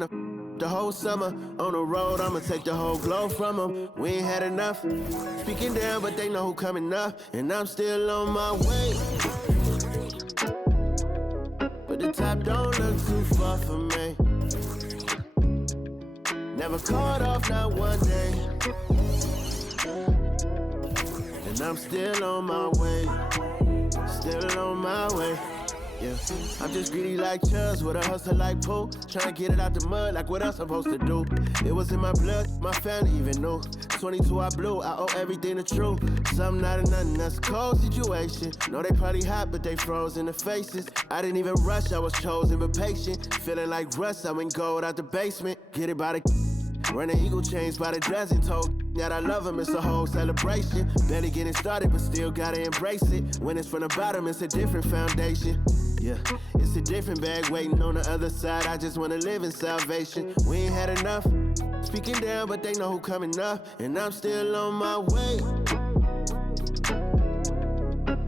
the whole summer. On the road, I'ma take the whole glow from them. We ain't had enough. Speaking down, but they know who coming up. And I'm still on my way. But the top don't look too far for me. Never caught off, not one day. And I'm still on my way. Still on my way. Yeah. I'm just greedy like Chubbs with a hustle like Pooh. Trying to get it out the mud like what else I'm supposed to do. It was in my blood, my family even knew. 22 I blew, I owe everything to true. Something out of nothing, that's a cold situation. Know they probably hot, but they froze in the faces. I didn't even rush, I was chosen but patient. Feeling like rust, I went gold out the basement. Get it by the running eagle chains by the dozen. Told that I love him, it's a whole celebration. Barely getting started, but still gotta embrace it. When it's from the bottom, it's a different foundation. Yeah, it's a different bag waiting on the other side. I just wanna live in salvation. We ain't had enough. Speaking down, but they know who coming up. And I'm still on my way.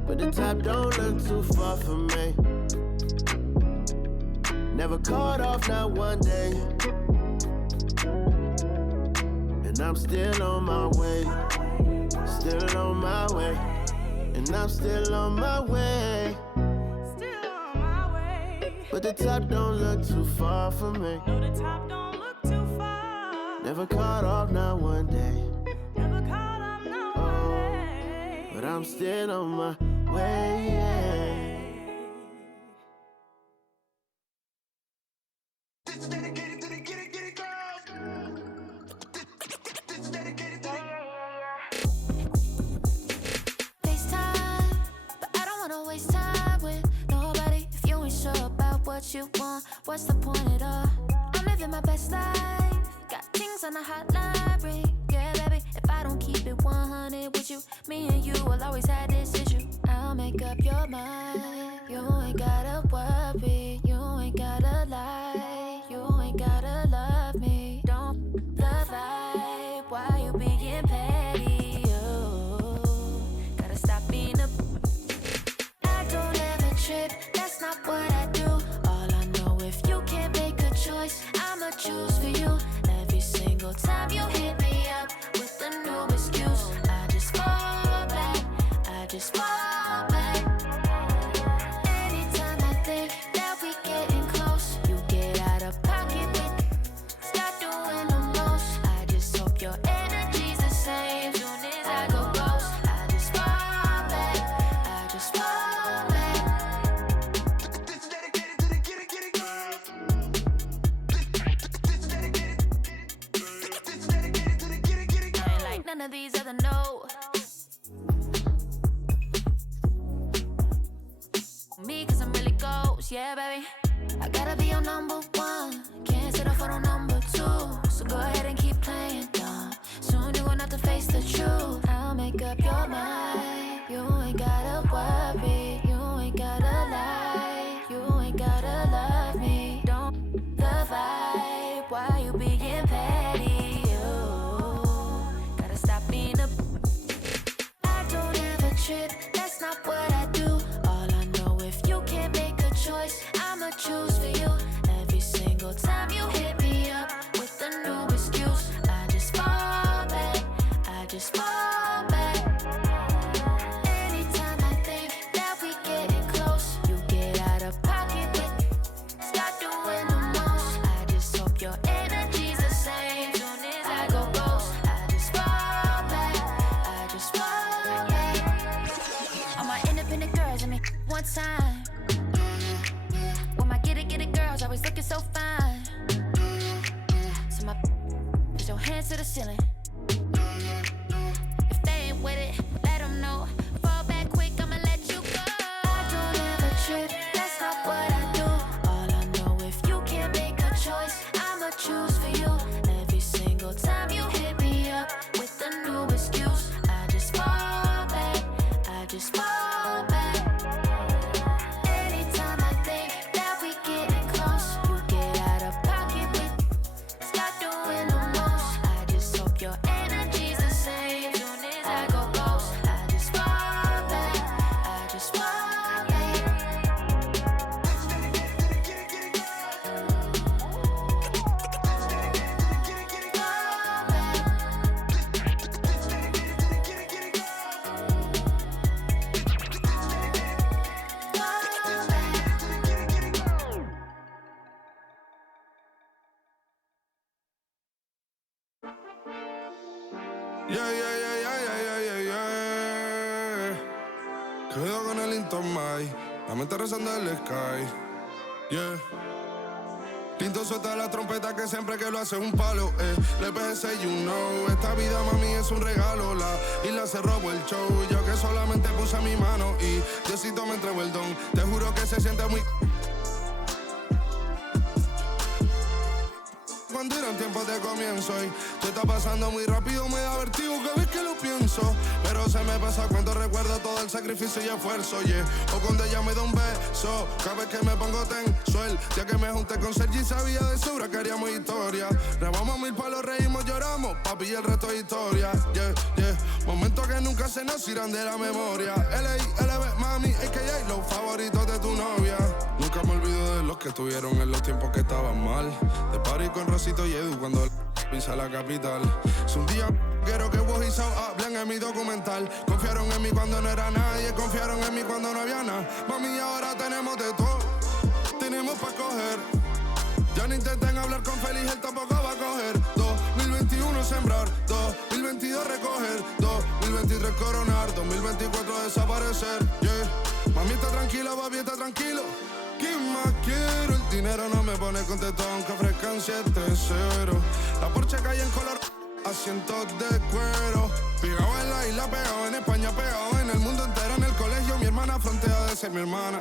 But the top don't look too far for me. Never caught off, not one day. And I'm still on my way. Still on my way. And I'm still on my way. But the top don't look too far for me. No, the top don't look too far. Never caught off, not one day. Never caught off, not one day. But I'm still on my way. This is dedicated to the get it girls. This is dedicated to FaceTime, but I don't wanna waste time with nobody if you ain't sure about what you want. What's the point at all? I'm living my best life. Got things on the hotline ring. Yeah, baby, if I don't keep it 100 with you, me and you will always have this issue. I'll make up your mind. You ain't gotta worry. You ain't gotta lie. You ain't gotta love me. Don't the vibe. Why you being petty? Oh, gotta stop being a. I don't ever trip. That's not what I do. All I know, if you can't make a choice, I'ma choose for you. Every single time you hit me up with a new excuse, I just fall back. I just fall back. Anytime I think that we getting close, you get out of pocket with start doing the most. I just hope your energy's the same. Soon as I go ghost, I just fall back. I just fall back. This is dedicated to the get it girls. This is dedicated to the get it girls. I ain't like none of these other no. Me, cause I'm really ghost, yeah, baby. I gotta be your number one. Can't settle for no number two. So go ahead and keep playing dumb. Soon you're gonna have to face the truth. I'll make up your mind. You ain't gotta worry. You ain't gotta lie. You ain't gotta love me. Don't the vibe. Why you being petty? You gotta stop being a. I don't ever trip. That's not what I do. All I know, if you can't make a choice, I'ma choose for you. Every single time you hit me up with a new excuse, I just fall back. I just fall back. Anytime I think that we getting close, you get out of pocket with start doing the most. I just hope your energy's the same. Soon as I go ghost, I just fall back. I just fall back. All my independent girls, I mean, one time. When my get it girls always looking so fine. So my put your hands to the ceiling. If they ain't with it, let them know. Fall back quick, I'ma let you go. I don't ever trip, that's not what I do. All I know, if you can't make a choice, I'ma choose for you. Every single time you hit me up with a new excuse, I just fall back. I just fall back. Anytime I think that we getting close, you get out of pocket with start doing the most. I just hope your energy's the same. Soon as I go ghost, Quedo con el Intomai, la mente rezando el sky. Yeah. Tinto suelta la trompeta que siempre que lo hace es un palo. Le PSA, you know. Esta vida, mami, es un regalo. La isla se robó el show. Yo que solamente puse mi mano y Diosito me entregó el don. Te juro que se siente muy... Cuando eran tiempos de comienzo y se está pasando muy rápido, me da vertigo cada vez que lo pienso. Pero se me pasa cuando recuerdo todo el sacrificio y esfuerzo, yeah. O cuando ella me da un beso, cada vez que me pongo tenso. El día que me junté con Sergi sabía de sobra que haríamos historia. Grabamos 1000 palos, reímos, lloramos, papi, y el resto es historia, yeah, yeah. Momentos que nunca se nos irán de la memoria. LB, mami, AKA, los favoritos de tu novia. Nunca me olvido de los que estuvieron en los tiempos que estaban mal. De party con Rosito y Edu cuando pisa la capital. Es un día quiero que vos y Sao hablen en mi documental. Confiaron en mí cuando no era nadie, confiaron en mí cuando no había nada. Mami, ahora tenemos de todo, tenemos pa' coger. Ya no intenten hablar con Feliz, él tampoco va a coger. 2021 sembrar, 2022 recoger, 2023 coronar, 2024 desaparecer, yeah. Mami está tranquila, papi está tranquilo. ¿Qué más quiero? El dinero no me pone contento aunque ofrezcan 7-0. La Porsche cae en color, asientos de cuero. Pegado en la isla, pegado en España, pegado en el mundo entero. En el colegio mi hermana frontea de ser mi hermana,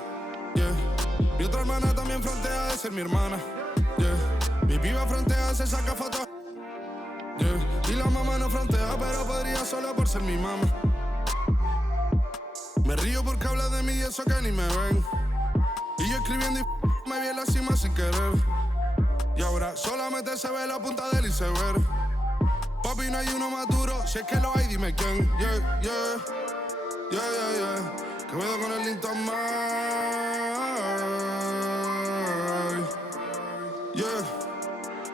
yeah. Mi otra hermana también frontea de ser mi hermana, yeah. Mi piba frontea, se saca fotos, yeah. Y la mamá no frontea, pero podría solo por ser mi mamá. Me río porque habla de mí y eso que ni me ven. Y yo escribiendo y me vi en la cima sin querer. Y ahora solamente se ve la punta del iceberg. Papi, no hay uno más duro, si es que lo hay, dime quién. Yeah, yeah, yeah, yeah, yeah. Que veo con el Intomai. Yeah,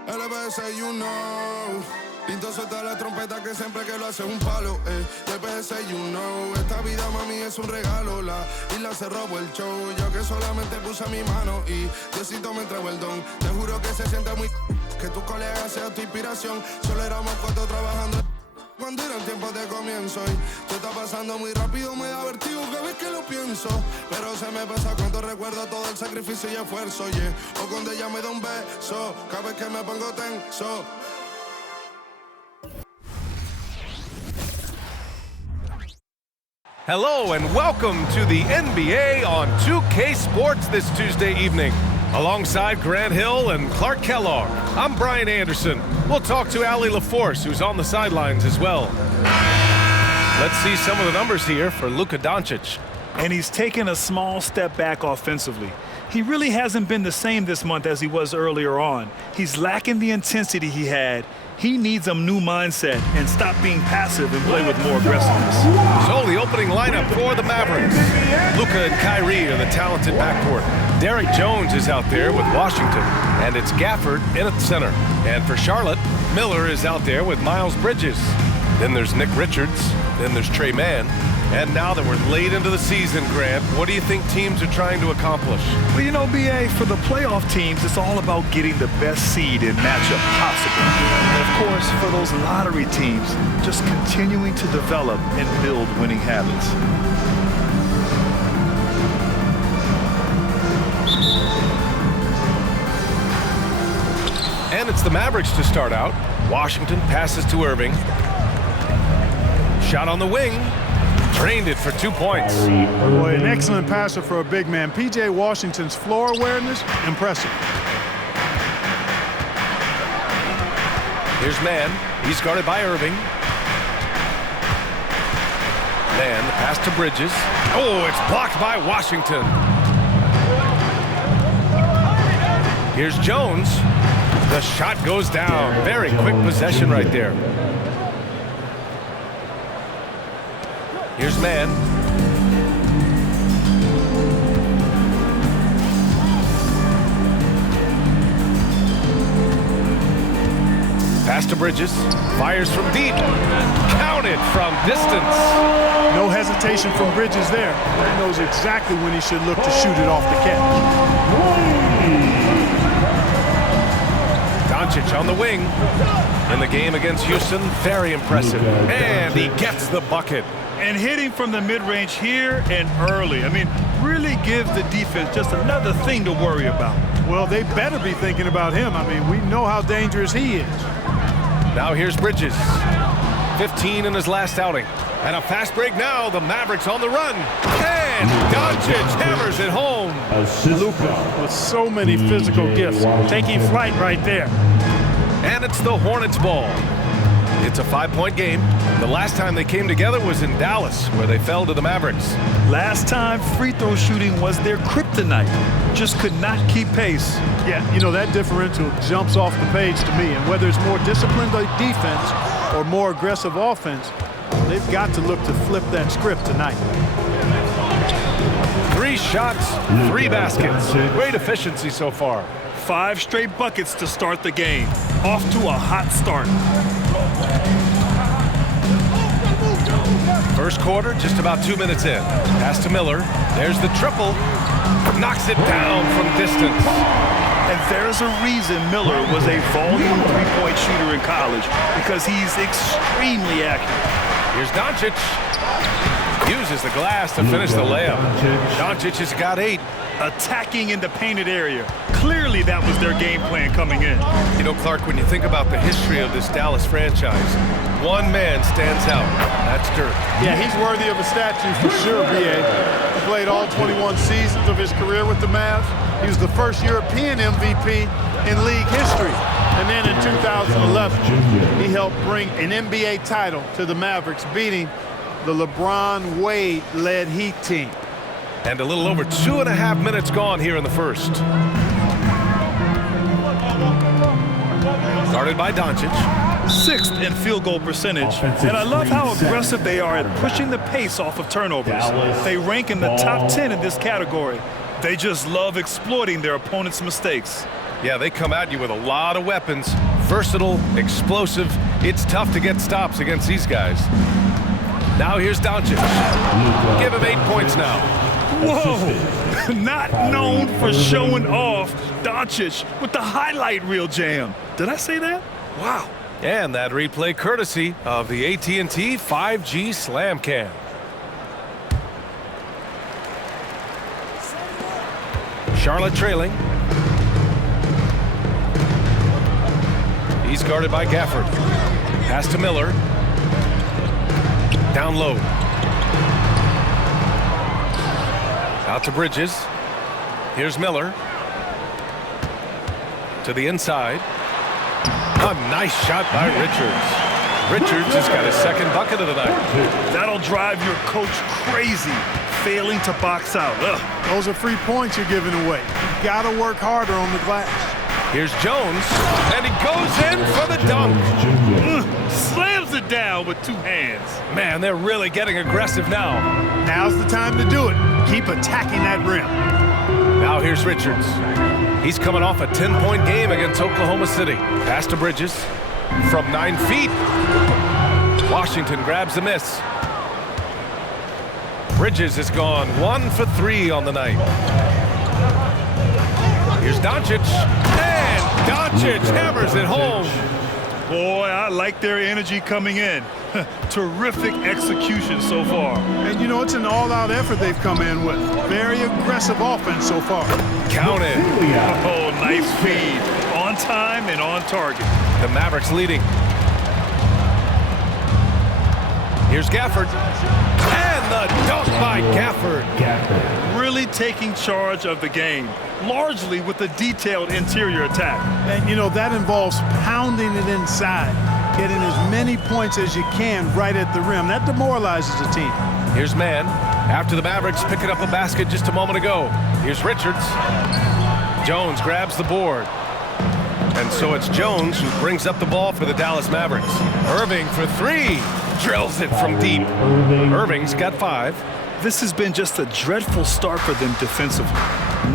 LBS, you know. Tinto suelta la trompeta que siempre que lo hace es un palo, LBS, you know. Esta vida, mami, es un regalo. La isla se robó el show. Yo que solamente puse mi mano y Diosito me entregó el don. Te juro que se siente muy... que tu colega sea tu inspiración. Solo éramos 4 trabajando cuando eran tiempos de comienzo y te está pasando muy rápido, me da vertigo cada vez que lo pienso. Pero se me pasa cuando recuerdo todo el sacrificio y esfuerzo, yeah. O cuando ella me da un beso, cada vez que me pongo tenso. Hello and welcome to the NBA on 2K Sports this Tuesday evening. Alongside Grant Hill and Clark Kellogg, I'm Brian Anderson. We'll talk to Allie LaForce, who's on the sidelines as well. Let's see some of the numbers here for Luka Doncic. And he's taken a small step back offensively. He really hasn't been the same this month as he was earlier on. He's lacking the intensity he had. He needs a new mindset and stop being passive and play with more aggressiveness. So the opening lineup for the Mavericks. Luka and Kyrie are the talented backcourt. Derek Jones is out there with Washington, and it's Gafford in at center. And for Charlotte, Miller is out there with Miles Bridges. Then there's Nick Richards. Then there's Trey Mann. And now that we're late into the season, Grant, what do you think teams are trying to accomplish? Well, you know, B.A., for the playoff teams, it's all about getting the best seed and matchup possible. And, of course, for those lottery teams, just continuing to develop and build winning habits. And it's the Mavericks to start out. Washington passes to Irving. Shot on the wing. Drained it for 2 points. Boy, an excellent passer for a big man. P.J. Washington's floor awareness, impressive. Here's Mann. He's guarded by Irving. Mann, the pass to Bridges. Oh, it's blocked by Washington. Here's Jones. The shot goes down. Very quick possession right there. Here's Mann. Pass to Bridges. Fires from deep. Counted from distance. No hesitation from Bridges there. He knows exactly when he should look to shoot it off the catch. Doncic on the wing. In the game against Houston, very impressive. And he gets the bucket. And hitting from the mid-range here and early. I mean, really gives the defense just another thing to worry about. Well, they better be thinking about him. I mean, we know how dangerous he is. Now here's Bridges. 15 in his last outing. And a fast break now. The Mavericks on the run. And Doncic hammers it home. Luka with so many physical gifts. Taking flight right there. And it's the Hornets ball. It's a 5-point game. The last time they came together was in Dallas, where they fell to the Mavericks. Last time, free throw shooting was their kryptonite. Just could not keep pace. Yeah, you know, that differential jumps off the page to me. And whether it's more disciplined defense or more aggressive offense, they've got to look to flip that script tonight. 3 shots, 3 baskets. Great efficiency so far. 5 straight buckets to start the game. Off to a hot start. First quarter, just about 2 minutes in. Pass to Miller. There's the triple. Knocks it down from distance. And there's a reason Miller was a volume 3-point shooter in college, because he's extremely accurate. Here's Doncic. Uses the glass to finish the layup. Doncic has got 8. Attacking in the painted area. Clearly that was their game plan coming in. You know, Clark, when you think about the history of this Dallas franchise, one man stands out. That's Dirk. Yeah, he's worthy of a statue for sure, B.A. He played all 21 seasons of his career with the Mavs. He was the first European MVP in league history. And then in 2011, he helped bring an NBA title to the Mavericks, beating the LeBron Wade-led Heat team. And a little over 2.5 minutes gone here in the first. Guarded by Doncic. 6th in field goal percentage. And I love how aggressive they are at pushing the pace off of turnovers. They rank in the top 10 in this category. They just love exploiting their opponent's mistakes. Yeah, they come at you with a lot of weapons. Versatile, explosive. It's tough to get stops against these guys. Now here's Doncic. Give him 8 points now. Whoa! Not known for showing off. Doncic with the highlight reel jam. Did I say that? Wow. And that replay courtesy of the AT&T 5G Slam Cam. Charlotte trailing. He's guarded by Gafford. Pass to Miller. Down low. Out to Bridges. Here's Miller. To the inside. A nice shot by Richards. Richards has got his 2nd bucket of the night. That'll drive your coach crazy, failing to box out. Ugh. Those are free points you're giving away. You got to work harder on the glass. Here's Jones, and he goes in for the dunk. Slams it down with 2 hands. Man, they're really getting aggressive now. Now's the time to do it. Keep attacking that rim. Now here's Richards. He's coming off a 10-point game against Oklahoma City. Pass to Bridges from 9 feet. Washington grabs the miss. Bridges has gone 1 for 3 on the night. Here's Doncic. And Doncic hammers it home. Boy, I like their energy coming in. Terrific execution so far. And, you know, it's an all-out effort they've come in with. Very aggressive offense so far. Count it. Oh, nice feed. On time and on target. The Mavericks leading. Here's Gafford. And the dunk by Gafford. Really taking charge of the game, largely with a detailed interior attack. And, you know, that involves pounding it inside, getting as many points as you can right at the rim. That demoralizes the team. Here's Mann. After the Mavericks picking up a basket just a moment ago. Here's Richards. Jones grabs the board. And so it's Jones who brings up the ball for the Dallas Mavericks. Irving for 3. Drills it from deep. Irving's got 5. This has been just a dreadful start for them defensively.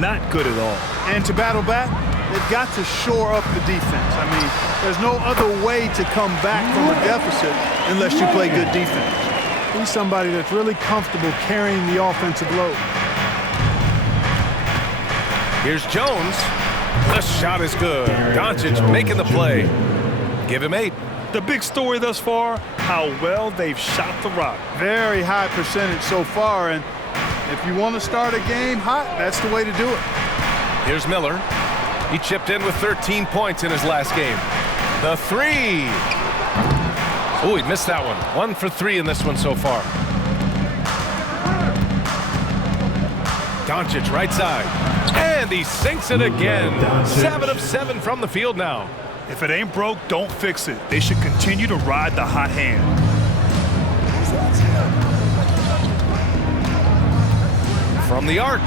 Not good at all. And to battle back, they've got to shore up the defense. I mean, there's no other way to come back from a deficit unless you play good defense. He's somebody that's really comfortable carrying the offensive load. Here's Jones. The shot is good. Doncic making the play. Give him 8. The big story thus far, how well they've shot the rock. Very high percentage so far, and if you want to start a game hot, that's the way to do it. Here's Miller. He chipped in with 13 points in his last game. The 3. Oh, he missed that one. 1 for 3 in this one so far. Doncic right side. And he sinks it again. 7 of 7 from the field now. If it ain't broke, don't fix it. They should continue to ride the hot hand. From the arc.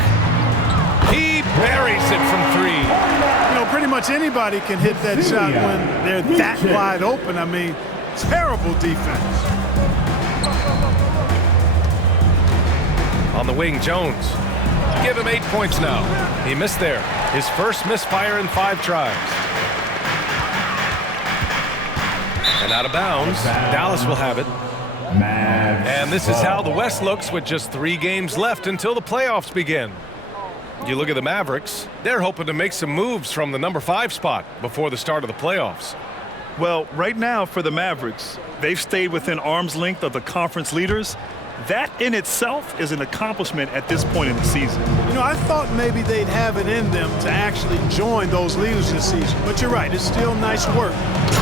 He buries it from 3. You know, pretty much anybody can hit that shot when they're that wide open. I mean, terrible defense. On the wing, Jones. Give him 8 points now. He missed there. His first misfire in 5 tries. And out of bounds, Dallas will have it. And this is how the West looks with just 3 games left until the playoffs begin. You look at the Mavericks, they're hoping to make some moves from the number 5 spot before the start of the playoffs. Well, right now for the Mavericks, they've stayed within arm's length of the conference leaders. That in itself is an accomplishment at this point in the season. You know, I thought maybe they'd have it in them to actually join those leaders this season. But you're right, it's still nice work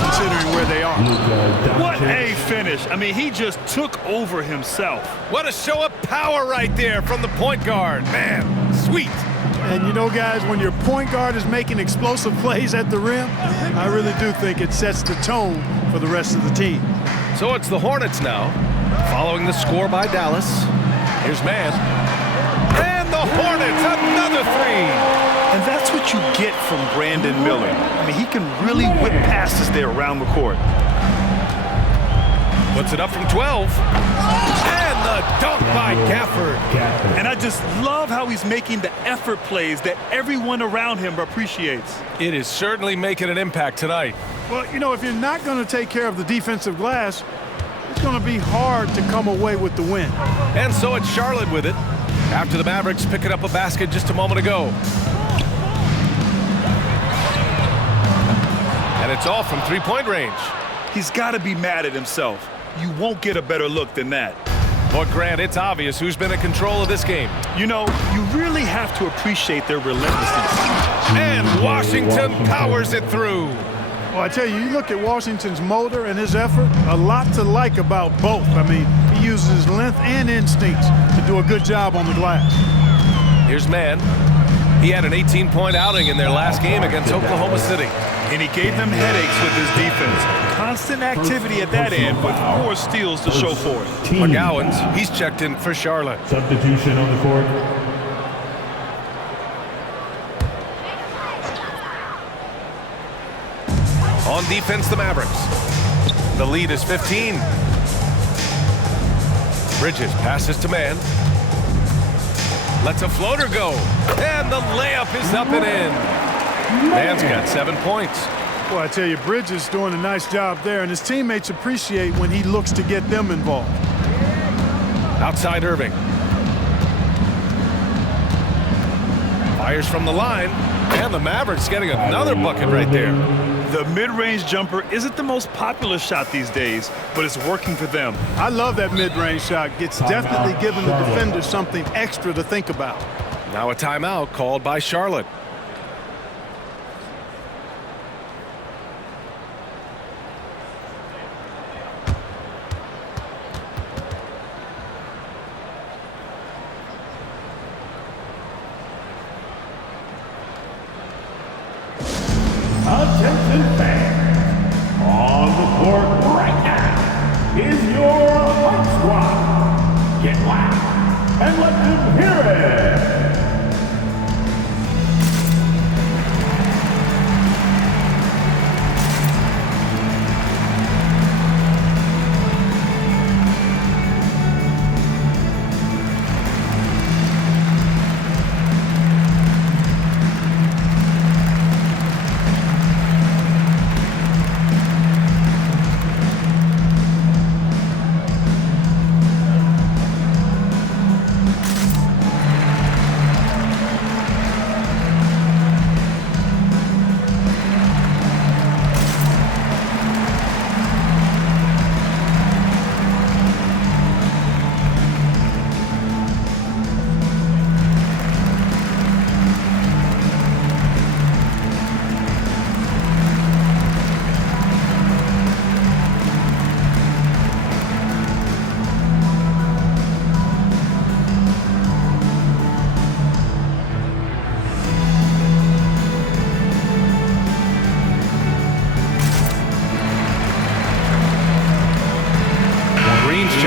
considering where they are. What a finish. I mean, he just took over himself. What a show of power right there from the point guard. Man, sweet. And you know, guys, when your point guard is making explosive plays at the rim, I really do think it sets the tone for the rest of the team. So it's the Hornets now, following the score by Dallas. Here's Mann. And the Hornets, another 3. And that's what you get from Brandon Miller. I mean, he can really whip passes there around the court. Puts it up from 12. And the dunk by Gafford. And I just love how he's making the effort plays that everyone around him appreciates. It is certainly making an impact tonight. Well, you know, if you're not going to take care of the defensive glass, it's going to be hard to come away with the win. And so it's Charlotte with it, after the Mavericks picking up a basket just a moment ago. And it's all from 3-point range. He's got to be mad at himself. You won't get a better look than that. But Grant, it's obvious who's been in control of this game. You know, you really have to appreciate their relentlessness. And Washington powers it through. Well, I tell you, you look at Washington's motor and his effort, a lot to like about both. I mean, he uses his length and instincts to do a good job on the glass. Here's Mann. He had an 18-point outing in their last game against Oklahoma City. And he gave them headaches with his defense. Constant activity at that end with 4 steals to show for it. McGowan's, he's checked in for Charlotte. Substitution on the court. On defense, the Mavericks. The lead is 15. Bridges passes to Mann. Lets a floater go. And the layup is up and in. Mann's got 7 points. Well, I tell you, Bridges is doing a nice job there, and his teammates appreciate when he looks to get them involved. Outside Irving. Fires from the line. And the Mavericks getting another bucket right there. The mid-range jumper isn't the most popular shot these days, but it's working for them. I love that mid-range shot. It's definitely giving the defender something extra to think about. Now a timeout called by Charlotte. Attention fans, on the court right now is your Fight Squad. Get loud and let them hear it.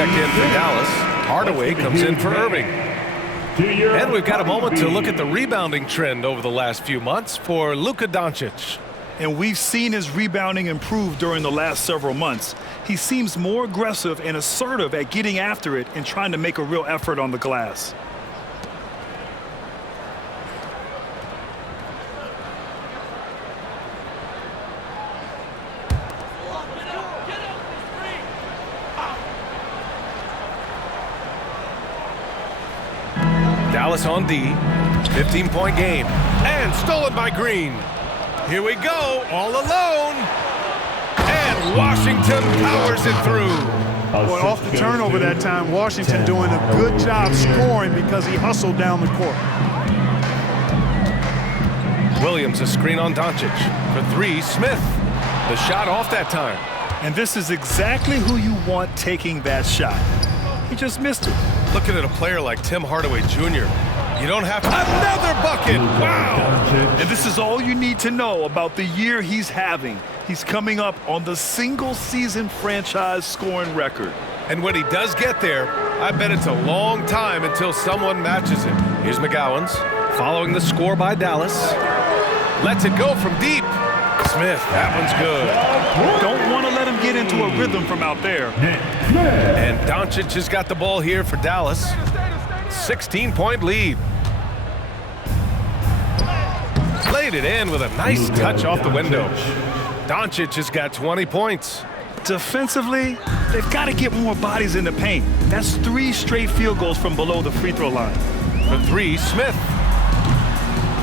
checked in for Dallas. Hardaway comes in for Irving. And we've got a moment to look at the rebounding trend over the last few months for Luka Doncic. And we've seen his rebounding improve during the last several months. He seems more aggressive and assertive at getting after it and trying to make a real effort on the glass. Dallas on D, 15-point game, and stolen by Green. Here we go, all alone, and Washington powers it through. Boy, off the turnover that time, Washington doing a good job scoring because he hustled down the court. Williams a screen on Doncic. For three, Smith. The shot off that time. And this is exactly who you want taking that shot. He just missed it. Looking at a player like Tim Hardaway Jr., you don't have another bucket. Wow! And this is all you need to know about the year he's having. He's coming up on the single-season franchise scoring record. And when he does get there, I bet it's a long time until someone matches him. Here's McGowan's following the score by Dallas. Lets it go from deep. Smith, that one's good. Don't want to let him get into a rhythm from out there. And Doncic has got the ball here for Dallas. 16-point lead. Laid it in with a nice touch off the window. Doncic has got 20 points. Defensively, they've got to get more bodies in the paint. That's 3 straight field goals from below the free throw line. For three, Smith.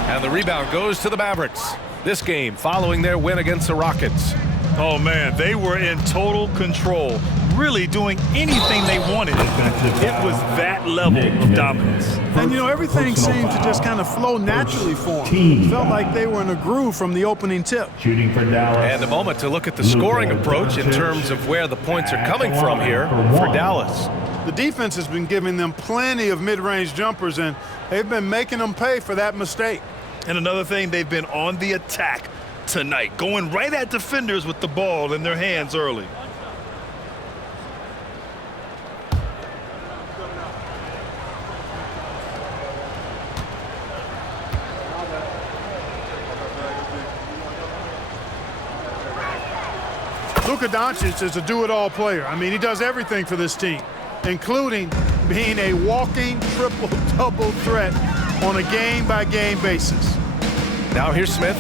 And the rebound goes to the Mavericks. This game following their win against the Rockets. Oh, man, they were in total control, really doing anything they wanted. It was that level of dominance. And, you know, everything seemed to just kind of flow naturally for them. Felt like they were in a groove from the opening tip. Shooting for Dallas. And a moment to look at the scoring approach in terms of where the points are coming from here for Dallas. The defense has been giving them plenty of mid-range jumpers, and they've been making them pay for that mistake. And another thing, they've been on the attack tonight, going right at defenders with the ball in their hands early. Luka Doncic is a do-it-all player. I mean, he does everything for this team, including being a walking triple-double threat on a game-by-game basis. Now here's Smith.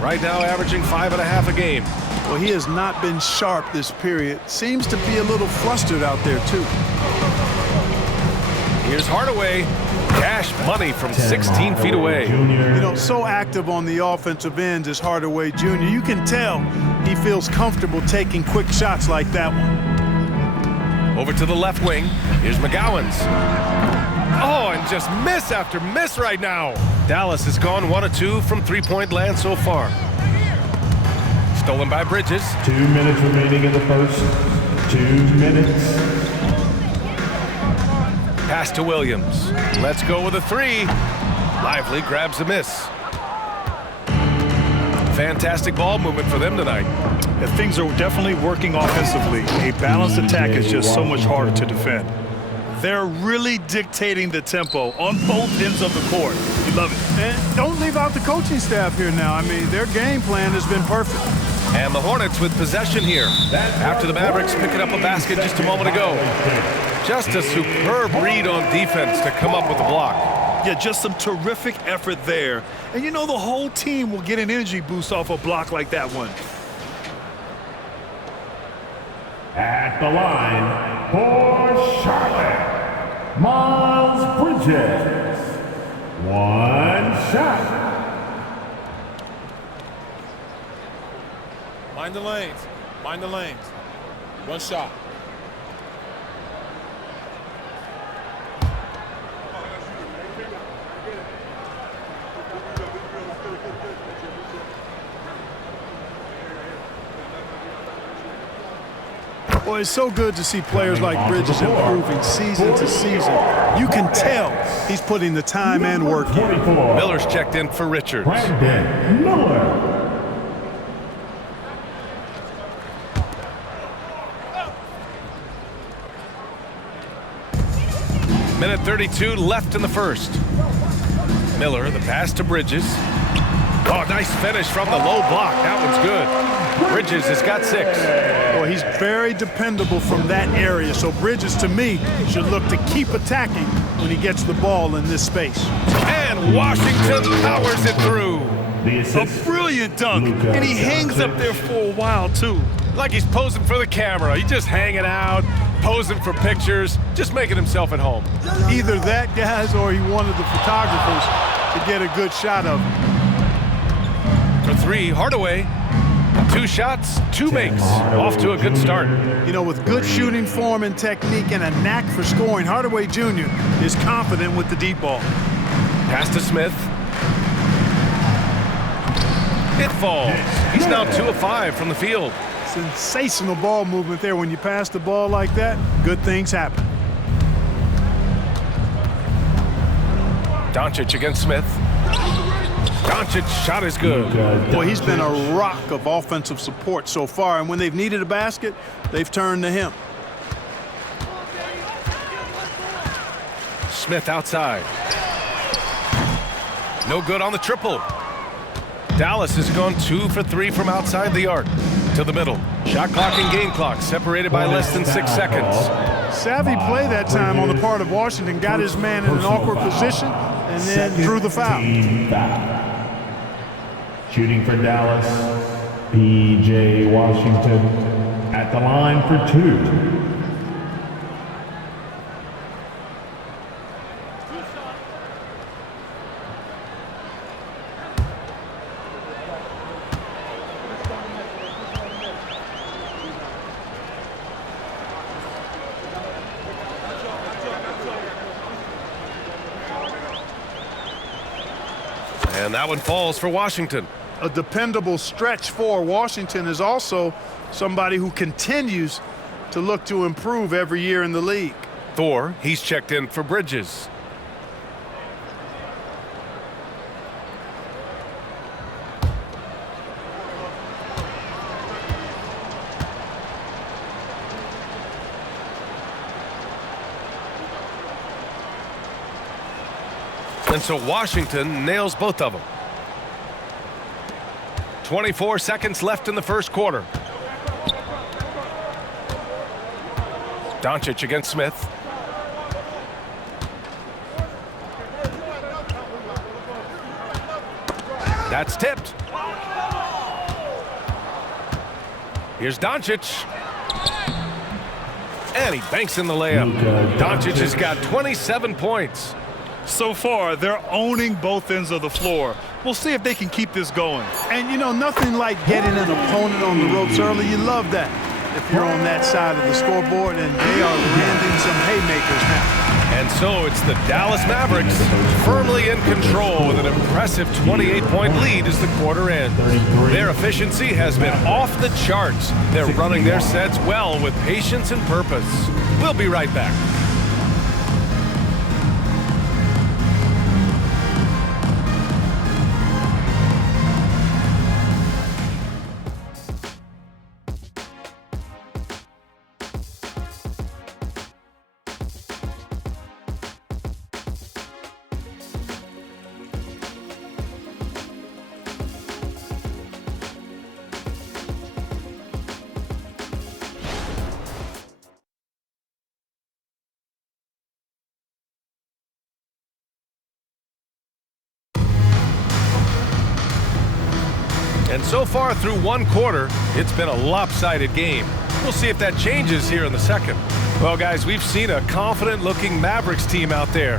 Right now averaging 5.5 a game. Well, he has not been sharp this period. Seems to be a little flustered out there, too. Here's Hardaway. Cash money from 16 feet away. You know, so active on the offensive end is Hardaway Jr. You can tell he feels comfortable taking quick shots like that one. Over to the left wing. Here's McGowan's. Oh, and just miss after miss right now. Dallas has gone 1 of 2 from three-point land so far. Stolen by Bridges. 2 minutes remaining in the first. 2 minutes. Pass to Williams. Let's go with a three. Lively grabs the miss. Fantastic ball movement for them tonight. And things are definitely working offensively. A balanced attack is just so much harder to defend. They're really dictating the tempo on both ends of the court. You love it. And don't leave out the coaching staff here now. I mean, their game plan has been perfect. And the Hornets with possession here. After the Mavericks picking up a basket just a moment ago. Just a superb read on defense to come up with the block. Yeah, just some terrific effort there. And you know the whole team will get an energy boost off a block like that one. At the line for Charlotte, Miles Bridges. 1 shot. Mind the lanes. Mind the lanes. 1 shot. Well, it's so good to see players like Bridges improving season to season. You can tell he's putting the time and work in. Miller's checked in for Richards. Brandon Miller. Minute 32 left in the first. Miller, the pass to Bridges. Oh, nice finish from the low block. That one's good. Bridges has got 6. Well, he's very dependable from that area. So Bridges, to me, should look to keep attacking when he gets the ball in this space. And Washington powers it through. A brilliant dunk, and he hangs up there for a while, too. Like he's posing for the camera. He's just hanging out, posing for pictures, just making himself at home. Either that, guys, or he wanted the photographers to get a good shot of him. For 3, Hardaway. 2 shots, 2 makes. Off to a good start. You know, with good shooting form and technique and a knack for scoring, Hardaway Jr. is confident with the deep ball. Pass to Smith. It falls. He's now 2 of 5 from the field. Sensational ball movement there. When you pass the ball like that, good things happen. Doncic against Smith. Doncic shot is good. Boy, he's been a rock of offensive support so far, and when they've needed a basket, they've turned to him. Smith outside. No good on the triple. Dallas has gone 2 for 3 from outside the arc. To the middle. Shot clock and game clock separated by less than 6 seconds. Savvy play that time on the part of Washington. Got his man in an awkward position and then drew the foul. Shooting for Dallas, P.J. Washington at the line for 2. And that one falls for Washington. A dependable stretch for Washington is also somebody who continues to look to improve every year in the league. Thor, he's checked in for Bridges. And so Washington nails both of them. 24 seconds left in the first quarter. Doncic against Smith. That's tipped. Here's Doncic. And he banks in the layup. Doncic has got 27 points. So far, they're owning both ends of the floor. We'll see if they can keep this going. And, you know, nothing like getting an opponent on the ropes early. You love that if you're on that side of the scoreboard, and they are landing some haymakers now. And so it's the Dallas Mavericks firmly in control with an impressive 28-point lead as the quarter ends. Their efficiency has been off the charts. They're running their sets well with patience and purpose. We'll be right back. And so far through one quarter, it's been a lopsided game. We'll see if that changes here in the second. Well, guys, we've seen a confident-looking Mavericks team out there.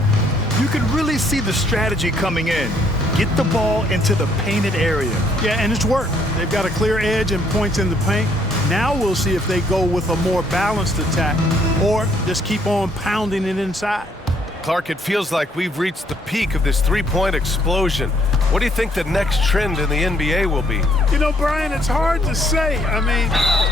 You can really see the strategy coming in. Get the ball into the painted area. Yeah, and it's worked. They've got a clear edge and points in the paint. Now we'll see if they go with a more balanced attack or just keep on pounding it inside. Clark, it feels like we've reached the peak of this three-point explosion. What do you think the next trend in the NBA will be? You know, Brian, it's hard to say. I mean,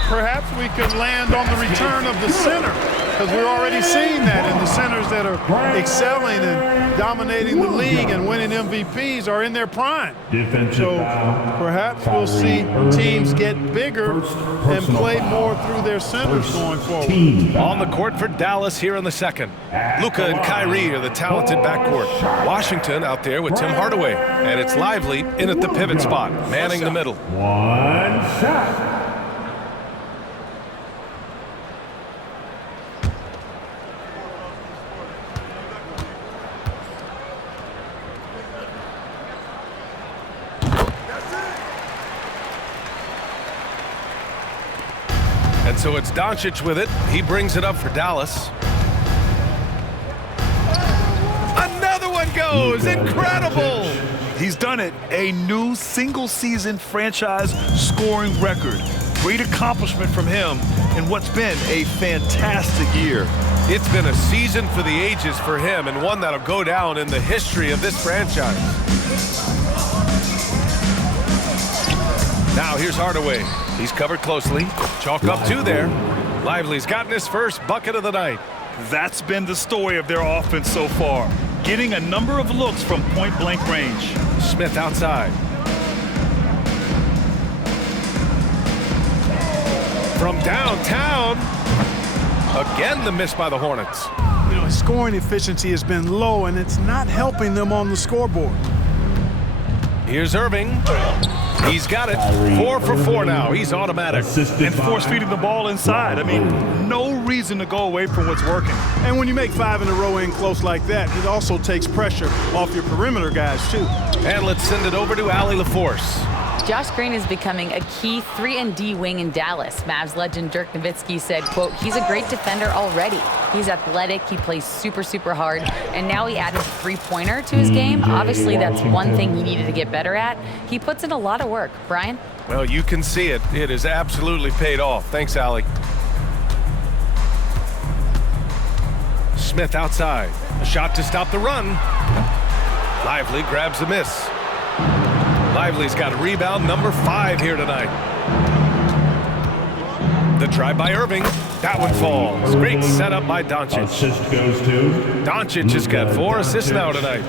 perhaps we could land on the return of the center, because we're already seeing that, and the centers that are excelling and dominating the league and winning MVPs are in their prime. So perhaps we'll see teams get bigger and play more through their centers going forward. On the court for Dallas here in the second. Luka and Kyrie are the talented backcourt. Washington out there with Tim Hardaway. And it's Lively in at the pivot spot, manning the middle. One shot. And so it's Doncic with it. He brings it up for Dallas. Another one goes. Incredible. He's done it. A new single-season franchise scoring record. Great accomplishment from him in what's been a fantastic year. It's been a season for the ages for him, and one that'll go down in the history of this franchise. Now here's Hardaway. He's covered closely. Chalk up two there. Lively's gotten his first bucket of the night. That's been the story of their offense so far. Getting a number of looks from point-blank range. Smith outside. From downtown. Again, the miss by the Hornets. You know, his scoring efficiency has been low, and it's not helping them on the scoreboard. Here's Irving. He's got it. 4 for 4 now. He's automatic. And force-feeding the ball inside. I mean, no reason to go away from what's working. And when you make 5 in a row in close like that, it also takes pressure off your perimeter guys, too. And let's send it over to Allie LaForce. Josh Green is becoming a key 3-and-D wing in Dallas. Mavs legend Dirk Nowitzki said, quote, he's a great defender already. He's athletic, he plays super, super hard, and now he added a three-pointer to his game. Obviously, that's one thing he needed to get better at. He puts in a lot of work. Brian? Well, you can see it. It has absolutely paid off. Thanks, Allie. Smith outside. A shot to stop the run. Lively grabs the miss. Lively's got a rebound number 5 here tonight. The try by Irving. That one falls. Great setup by Doncic. Assist goes to Doncic has got 4 assists now tonight.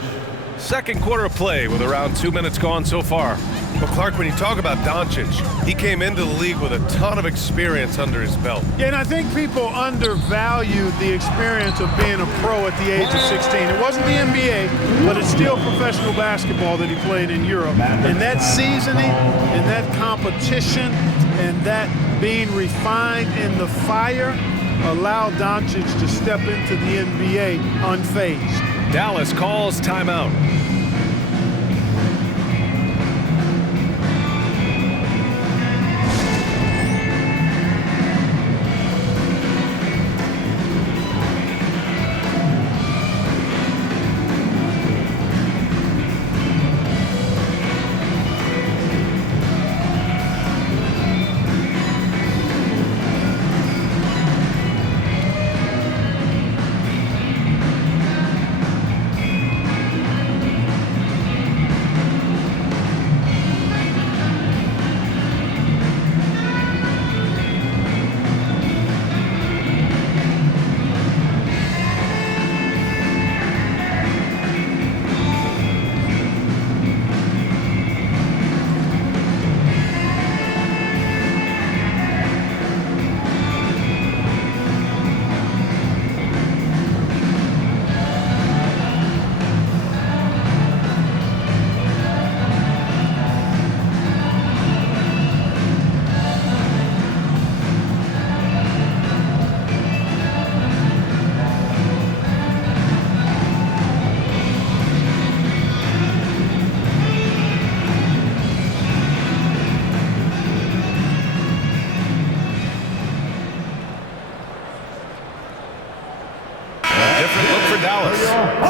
Second quarter of play with around 2 minutes gone so far. But Clark, when you talk about Doncic, he came into the league with a ton of experience under his belt. Yeah, and I think people undervalue the experience of being a pro at the age of 16. It wasn't the NBA, but it's still professional basketball that he played in Europe. And that seasoning and that competition and that being refined in the fire allowed Doncic to step into the NBA unfazed. Dallas calls timeout.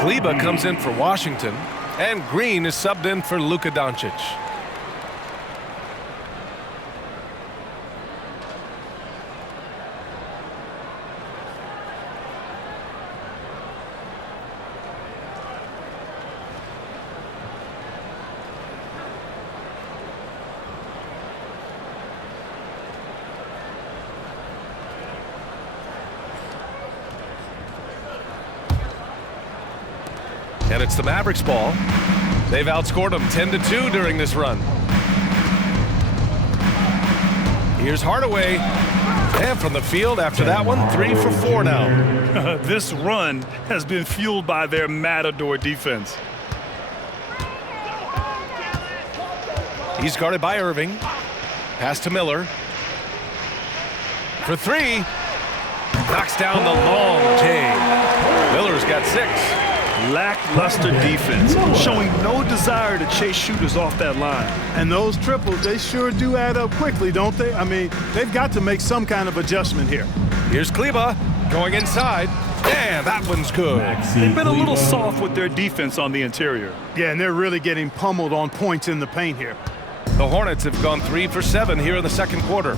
Kleba comes in for Washington, and Green is subbed in for Luka Doncic. And it's the Mavericks ball. They've outscored them 10-2 during this run. Here's Hardaway. And from the field after that one, 3 for 4 now. This run has been fueled by their Matador defense. He's guarded by Irving. Pass to Miller. For 3. Knocks down the long J. Miller's got 6. Lackluster defense, showing no desire to chase shooters off that line. And those triples, they sure do add up quickly, don't they? I mean, they've got to make some kind of adjustment here. Here's Kleba going inside. And that one's good. They've been a little soft with their defense on the interior. Yeah, and they're really getting pummeled on points in the paint here. The Hornets have gone 3 for 7 here in the second quarter.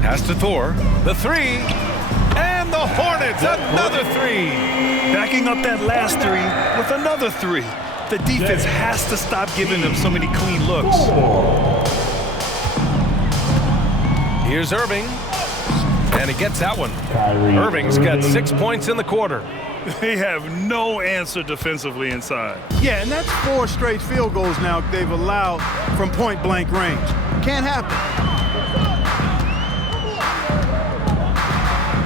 Pass to Thor. The 3. And the Hornets, another 3. Backing up that last 3 with another 3. The defense has to stop giving them so many clean looks. Here's Irving. And he gets that one. Irving's got 6 points in the quarter. They have no answer defensively inside. Yeah, and that's 4 straight field goals now they've allowed from point-blank range. Can't happen.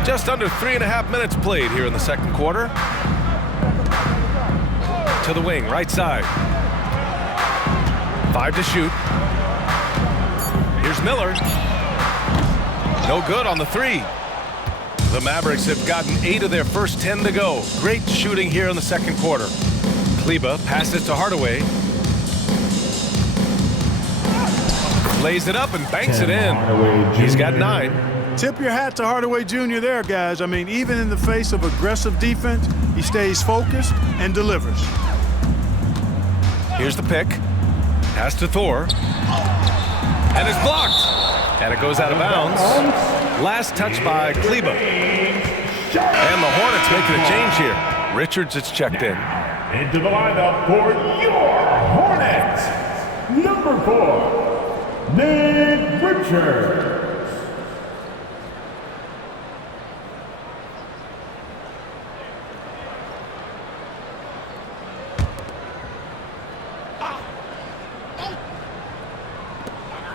Just under 3.5 minutes played here in the second quarter. To the wing, right side. 5 to shoot. Here's Miller. No good on the 3. The Mavericks have gotten 8 of their first 10 to go. Great shooting here in the second quarter. Kleba passes to Hardaway. Lays it up and banks it in. He's got 9. Tip your hat to Hardaway Jr. there, guys. I mean, even in the face of aggressive defense, he stays focused and delivers. Here's the pick. Pass to Thor. And it's blocked. And it goes out of bounds. Last touch by Kleba. And the Hornets making a change here. Richards is checked in. Into the lineup for your Hornets, number 4, Nick Richards.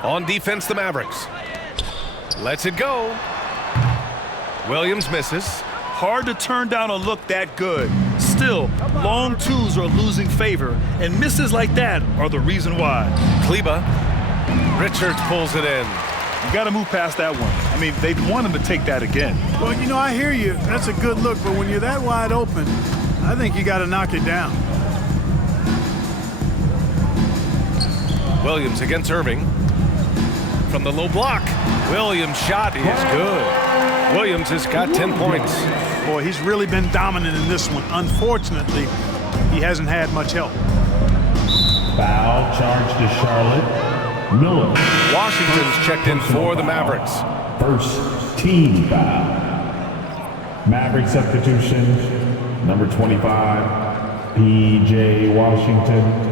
On defense, the Mavericks. Lets it go. Williams misses. Hard to turn down a look that good. Still, long 2s are losing favor, and misses like that are the reason why. Kleba. Richards pulls it in. You got to move past that one. I mean, they'd want him to take that again. Well, you know, I hear you. That's a good look, but when you're that wide open, I think you got to knock it down. Williams against Irving. From the low block. Williams' shot is good. Williams has got 10 points. Boy, he's really been dominant in this one. Unfortunately, he hasn't had much help. Foul charge to Charlotte. Miller. Washington's checked in for the Mavericks. First team foul. Maverick substitution, number 25, P.J. Washington.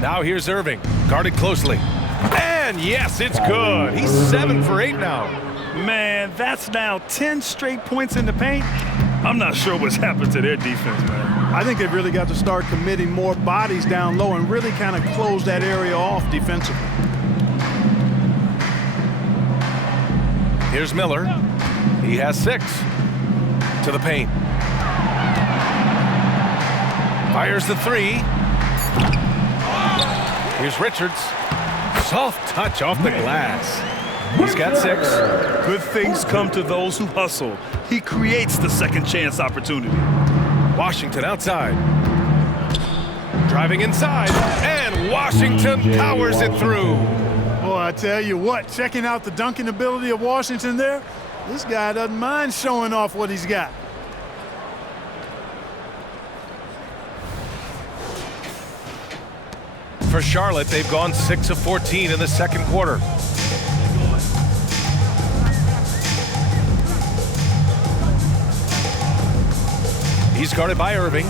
Now here's Irving, guarded closely. And yes, it's good. He's 7 for 8 now. Man, that's now 10 straight points in the paint. I'm not sure what's happened to their defense, man. I think they've really got to start committing more bodies down low and really kind of close that area off defensively. Here's Miller. He has 6. To the paint. Fires the 3. Here's Richards. Soft touch off the glass. He's got 6. Good things come to those who hustle. He creates the second chance opportunity. Washington outside. Driving inside. And Washington powers it through. Boy, I tell you what, checking out the dunking ability of Washington there, this guy doesn't mind showing off what he's got. For Charlotte, they've gone 6 of 14 in the second quarter. He's guarded by Irving.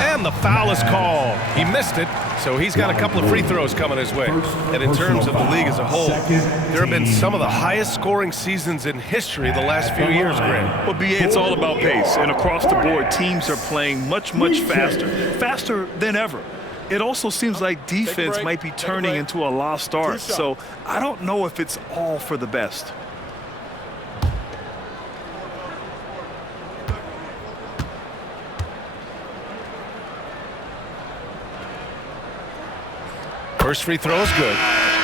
And the foul is called. He missed it, so he's got a couple of free throws coming his way. And in terms of the league as a whole, there have been some of the highest scoring seasons in history the last few years, Grant. Well, BA, it's all about pace, and across the board, teams are playing much faster than ever. It also seems like defense might be turning into a lost art, so I don't know if it's all for the best. First free throw is good.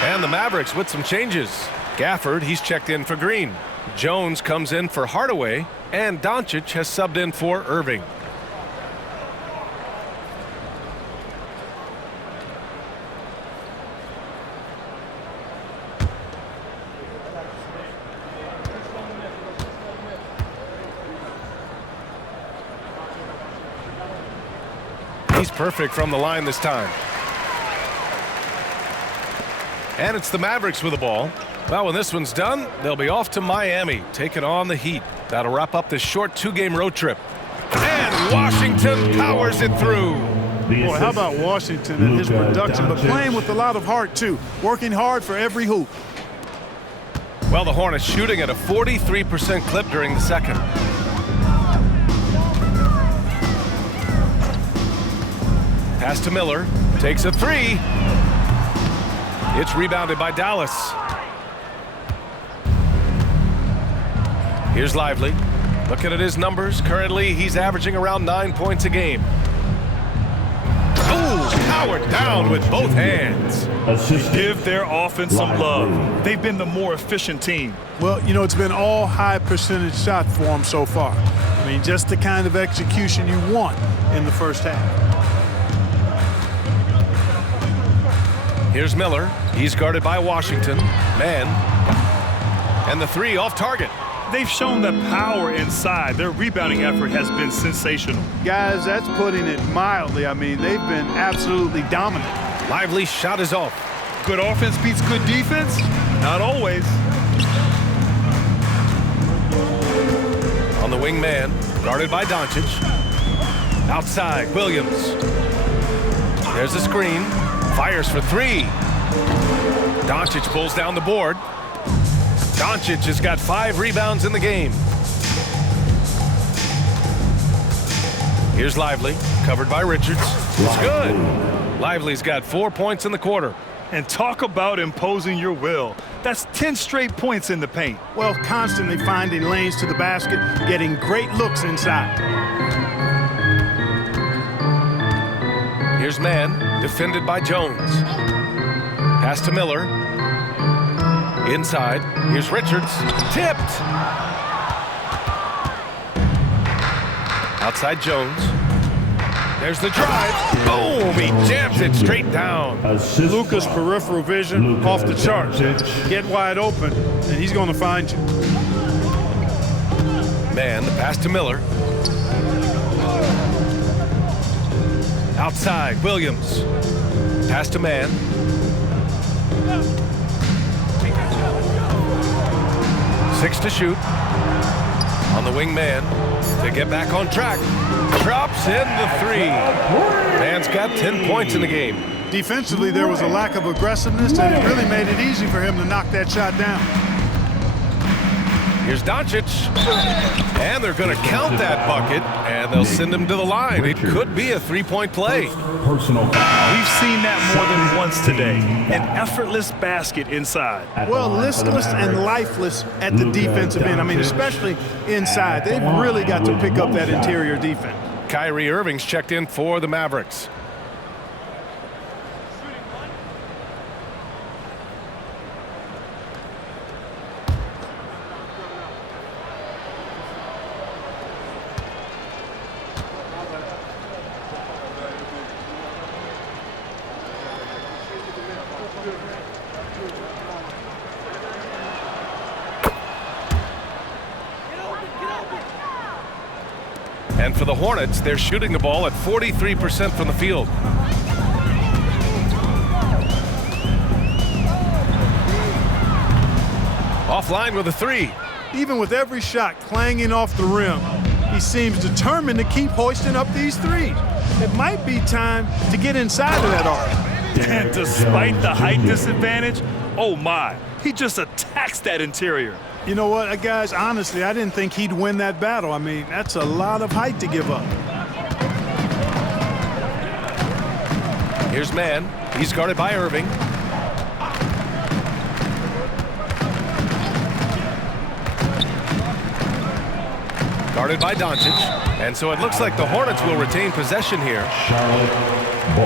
And the Mavericks with some changes. Gafford, he's checked in for Green. Jones comes in for Hardaway. And Doncic has subbed in for Irving. He's perfect from the line this time. And it's the Mavericks with the ball. Well, when this one's done, they'll be off to Miami, taking on the Heat. That'll wrap up this short two-game road trip. And Washington powers it through. Boy, how about Washington and his production, but playing with a lot of heart, too. Working hard for every hoop. Well, the Hornets shooting at a 43% clip during the second. Pass to Miller. Takes a three. It's rebounded by Dallas. Here's Lively. Looking at his numbers, currently he's averaging around 9 points a game. Oh, powered down with both hands. Give their offense some love. They've been the more efficient team. Well, you know, it's been all high percentage shot for them so far. I mean, just the kind of execution you want in the first half. Here's Miller. He's guarded by Washington. Man. And the three off target. They've shown the power inside. Their rebounding effort has been sensational. Guys, that's putting it mildly. I mean, they've been absolutely dominant. Lively shot is off. Good offense beats good defense? Not always. On the wing man, guarded by Doncic. Outside, Williams. There's a screen. Fires for three. Doncic pulls down the board. Doncic has got 5 rebounds in the game. Here's Lively, covered by Richards. It's good. Lively's got 4 points in the quarter. And talk about imposing your will. That's 10 straight points in the paint. Well, constantly finding lanes to the basket, getting great looks inside. Here's Man, defended by Jones. Pass to Miller. Inside, here's Richards. Tipped! Outside Jones. There's the drive. Boom! He jams it straight down. Luka's peripheral vision off the charts. Get wide open, and he's going to find you. Man, the pass to Miller. Outside, Williams. Pass to Man. Six to shoot. On the wing man to get back on track. Drops in the three. Man's got 10 points in the game. Defensively, there was a lack of aggressiveness, and it really made it easy for him to knock that shot down. Here's Doncic. And they're going to count that bucket, and they'll send him to the line. It could be a three-point play. Personal foul. We've seen that more than once today. An effortless basket inside. Well, listless and lifeless at the defensive end. I mean, especially inside. They've really got to pick up that interior defense. Kyrie Irving's checked in for the Mavericks. And for the Hornets, they're shooting the ball at 43% from the field. Offline with a three. Even with every shot clanging off the rim, He seems determined to keep hoisting up these threes. It might be time to get inside of that arc. And despite the height disadvantage, oh my, he just attacks that interior. You know what, guys, honestly, I didn't think he'd win that battle. I mean, that's a lot of height to give up. Here's Mann. He's guarded by Irving. Guarded by Doncic. And so it looks like the Hornets will retain possession here.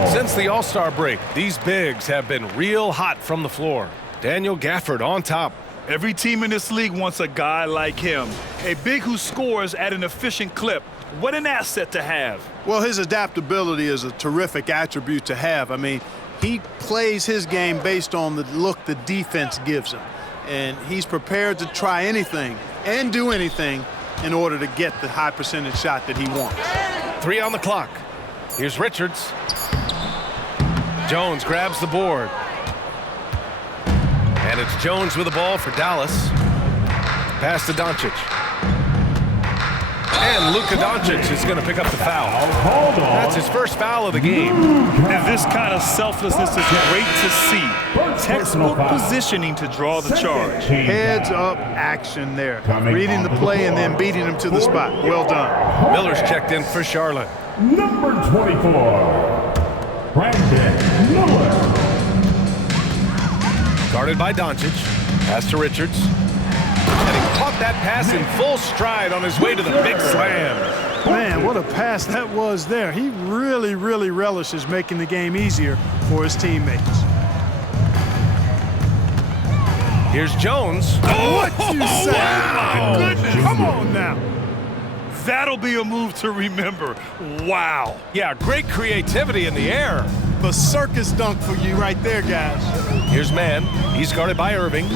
Since the All-Star break, these bigs have been real hot from the floor. Daniel Gafford on top. Every team in this league wants a guy like him. A big who scores at an efficient clip. What an asset to have. Well, his adaptability is a terrific attribute to have. I mean, he plays his game based on the look the defense gives him. And he's prepared to try anything and do anything in order to get the high percentage shot that he wants. 3 on the clock. Here's Richards. Jones grabs the board. And it's Jones with the ball for Dallas. Pass to Doncic. And Luka Doncic is going to pick up the foul. That's his first foul of the game. And this kind of selflessness is great to see. Textbook positioning to draw the charge. Heads up action there. Reading the play and then beating him to the spot. Well done. Miller's checked in for Charlotte. Number 24, Brandon Miller. Guarded by Doncic. Pass to Richards. And he caught that pass in full stride on his way to the big slam. Man, what a pass that was there. He really, really relishes making the game easier for his teammates. Here's Jones. What you say? Oh, my goodness. Come on now. That'll be a move to remember. Wow. Yeah, great creativity in the air. The circus dunk for you right there, guys. Here's Mann. He's guarded by Irving.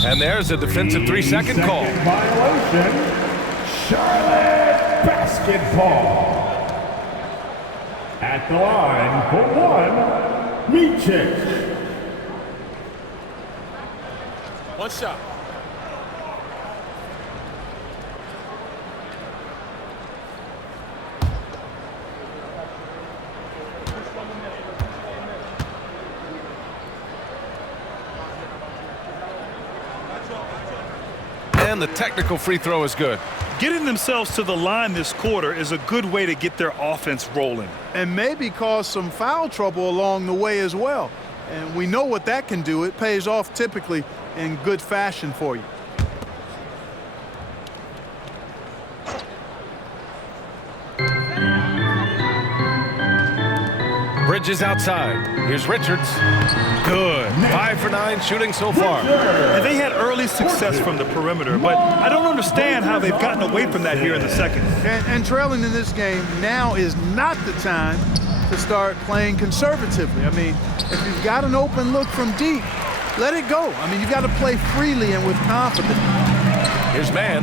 And there's a defensive 3-second call. Violation. Charlotte basketball. At the line for 1, Micić. 1 shot. And the technical free throw is good. Getting themselves to the line this quarter is a good way to get their offense rolling. And maybe cause some foul trouble along the way as well. And we know what that can do. It pays off typically in good fashion for you. Bridges outside. Here's Richards. Good. 5 for 9 shooting so far. And they had early success from the perimeter, but I don't understand how they've gotten away from that here in the second. And trailing in this game, now is not the time to start playing conservatively. I mean, if you've got an open look from deep, let it go. I mean, you've got to play freely and with confidence. Here's Mann.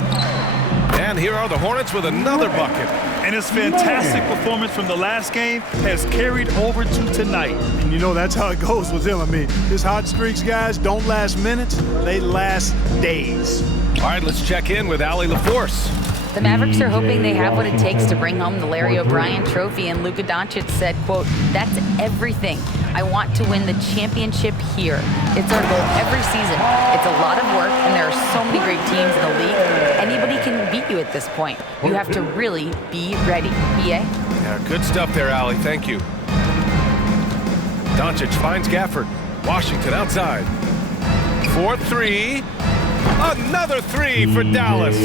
And here are the Hornets with another bucket. And his fantastic performance from the last game has carried over to tonight. And you know that's how it goes with him. I mean, his hot streaks, guys, don't last minutes. They last days. All right, let's check in with Allie LaForce. The Mavericks are hoping they have what it takes to bring home the Larry O'Brien trophy, and Luka Doncic said, quote, "That's everything. I want to win the championship here. It's our goal every season. It's a lot of work, and there are so many great teams in the league. Anybody can beat you at this point. You have to really be ready." BA? Yeah, good stuff there, Allie. Thank you. Doncic finds Gafford. Washington outside. 4-3. Another 3 for Dallas.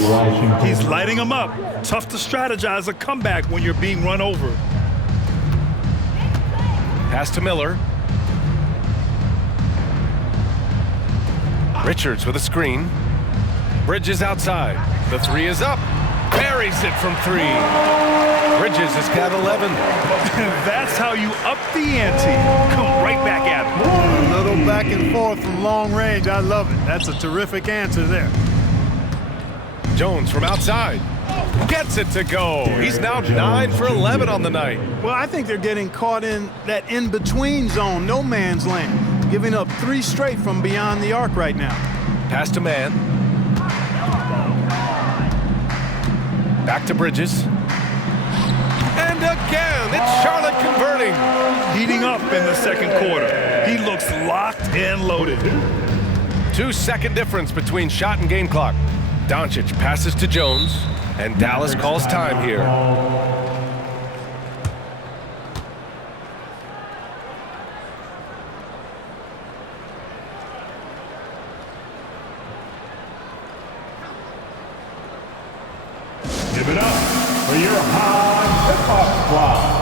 He's lighting them up. Tough to strategize a comeback when you're being run over. Pass to Miller. Richards with a screen. Bridges outside. The 3 is up. Buries it from 3. Bridges has got 11. That's how you up the ante. Come right back at him. A little back and forth from long range. I love it. That's a terrific answer there. Jones from outside. Gets it to go. He's now 9 for 11 on the night. Well, I think they're getting caught in that in-between zone, no man's land, giving up 3 straight from beyond the arc right now. Pass to Mann. Back to Bridges. And again, it's Charlotte converting. Heating up in the second quarter. He looks locked and loaded. 2-second difference between shot and game clock. Doncic passes to Jones, and Dallas calls time here. Give it up for your high hip-hop squad.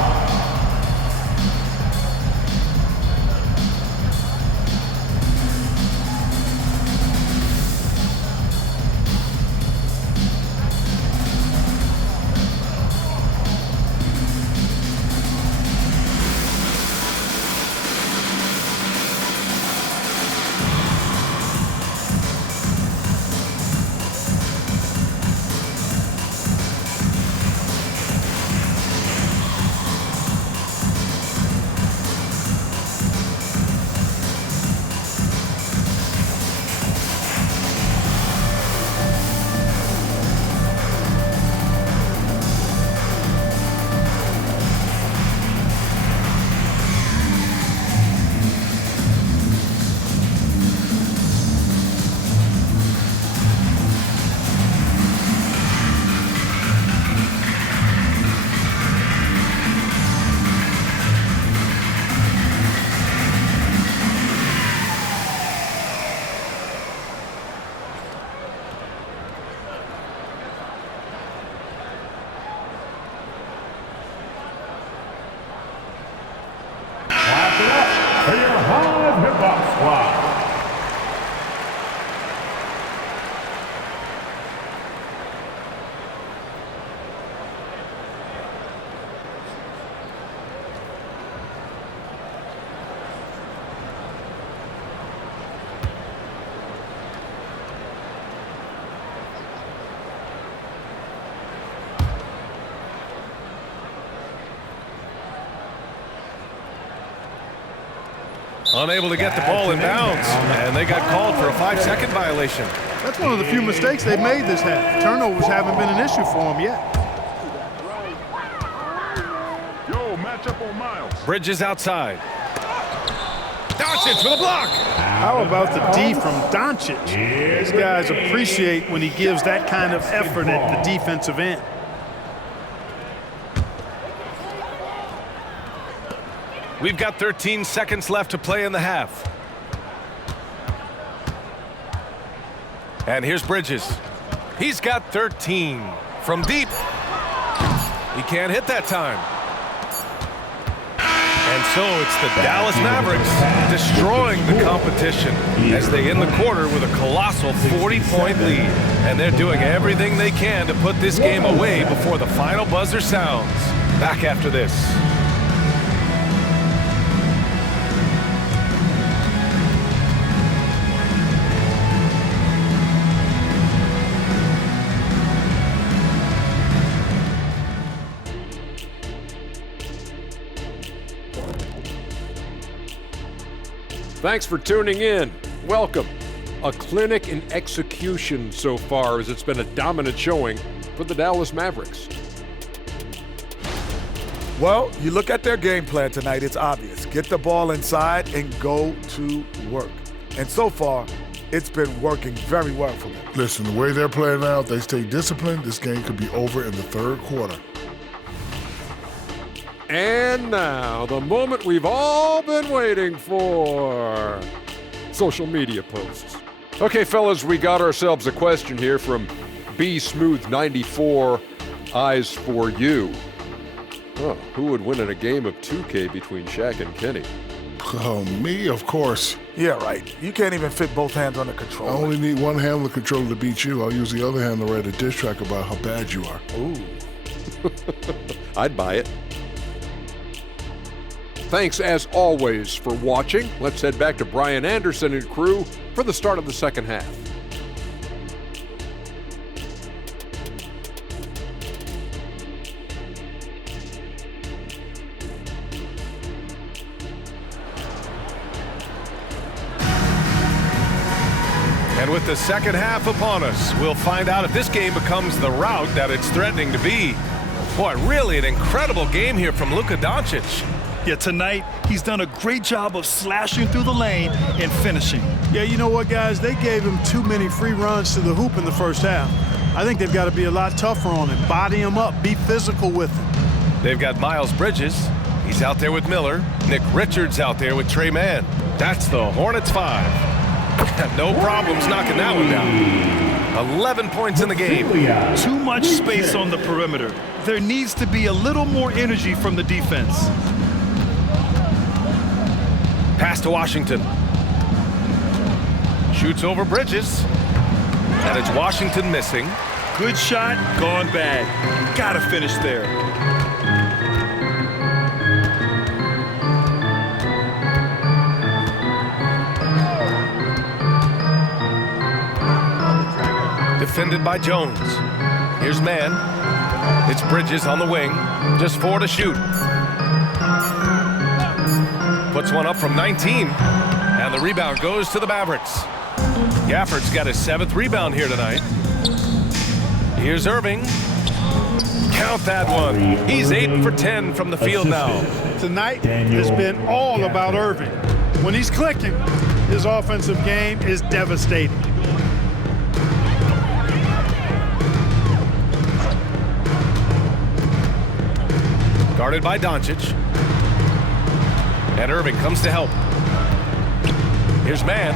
For your hard hip-hop squad. Unable to get the ball in bounds, and they got called for a 5-second violation. That's one of the few mistakes they've made this half. Turnovers haven't been an issue for them yet. Yo, match up on Miles. Bridges outside. Doncic with a block. How about the D from Doncic? These guys appreciate when he gives that kind of effort at the defensive end. We've got 13 seconds left to play in the half. And here's Bridges. He's got 13 from deep. He can't hit that time. And so it's the Dallas Mavericks destroying the competition as they end the quarter with a colossal 40-point lead. And they're doing everything they can to put this game away before the final buzzer sounds. Back after this. Thanks for tuning in. Welcome. A clinic in execution so far, as it's been a dominant showing for the Dallas Mavericks. Well, you look at their game plan tonight, it's obvious. Get the ball inside and go to work. And so far, it's been working very well for them. Listen, the way they're playing now, if they stay disciplined, this game could be over in the third quarter. And now, the moment we've all been waiting for. Social media posts. Okay, fellas, we got ourselves a question here from B-Smooth94, Eyes for You. Oh, who would win in a game of 2K between Shaq and Kenny? Oh, me, of course. Yeah, right. You can't even fit both hands on the controller. I only need one hand on the controller to beat you. I'll use the other hand to write a diss track about how bad you are. Ooh. I'd buy it. Thanks, as always, for watching. Let's head back to Brian Anderson and crew for the start of the second half. And And with the second half upon us, we'll find out if this game becomes the rout that it's threatening to be. Boy, really an incredible game here from Luka Doncic. Yeah, tonight, he's done a great job of slashing through the lane and finishing. Yeah, you know what, guys? They gave him too many free runs to the hoop in the first half. I think they've got to be a lot tougher on him. Body him up. Be physical with him. They've got Miles Bridges. He's out there with Miller. Nick Richards out there with Trey Mann. That's the Hornets 5. No problems knocking that one down. 11 points in the game. Too much space on the perimeter. There needs to be a little more energy from the defense. Pass to Washington. Shoots over Bridges. And it's Washington missing. Good shot, gone bad. Gotta finish there. Defended by Jones. Here's Mann. It's Bridges on the wing. Just 4 to shoot. Puts one up from 19. And the rebound goes to the Mavericks. Gafford's got his 7th rebound here tonight. Here's Irving. Count that one. He's 8 for 10 from the field now. Tonight has been all about Irving. When he's clicking, his offensive game is devastating. Guarded by Doncic. And Irving comes to help. Here's Mann.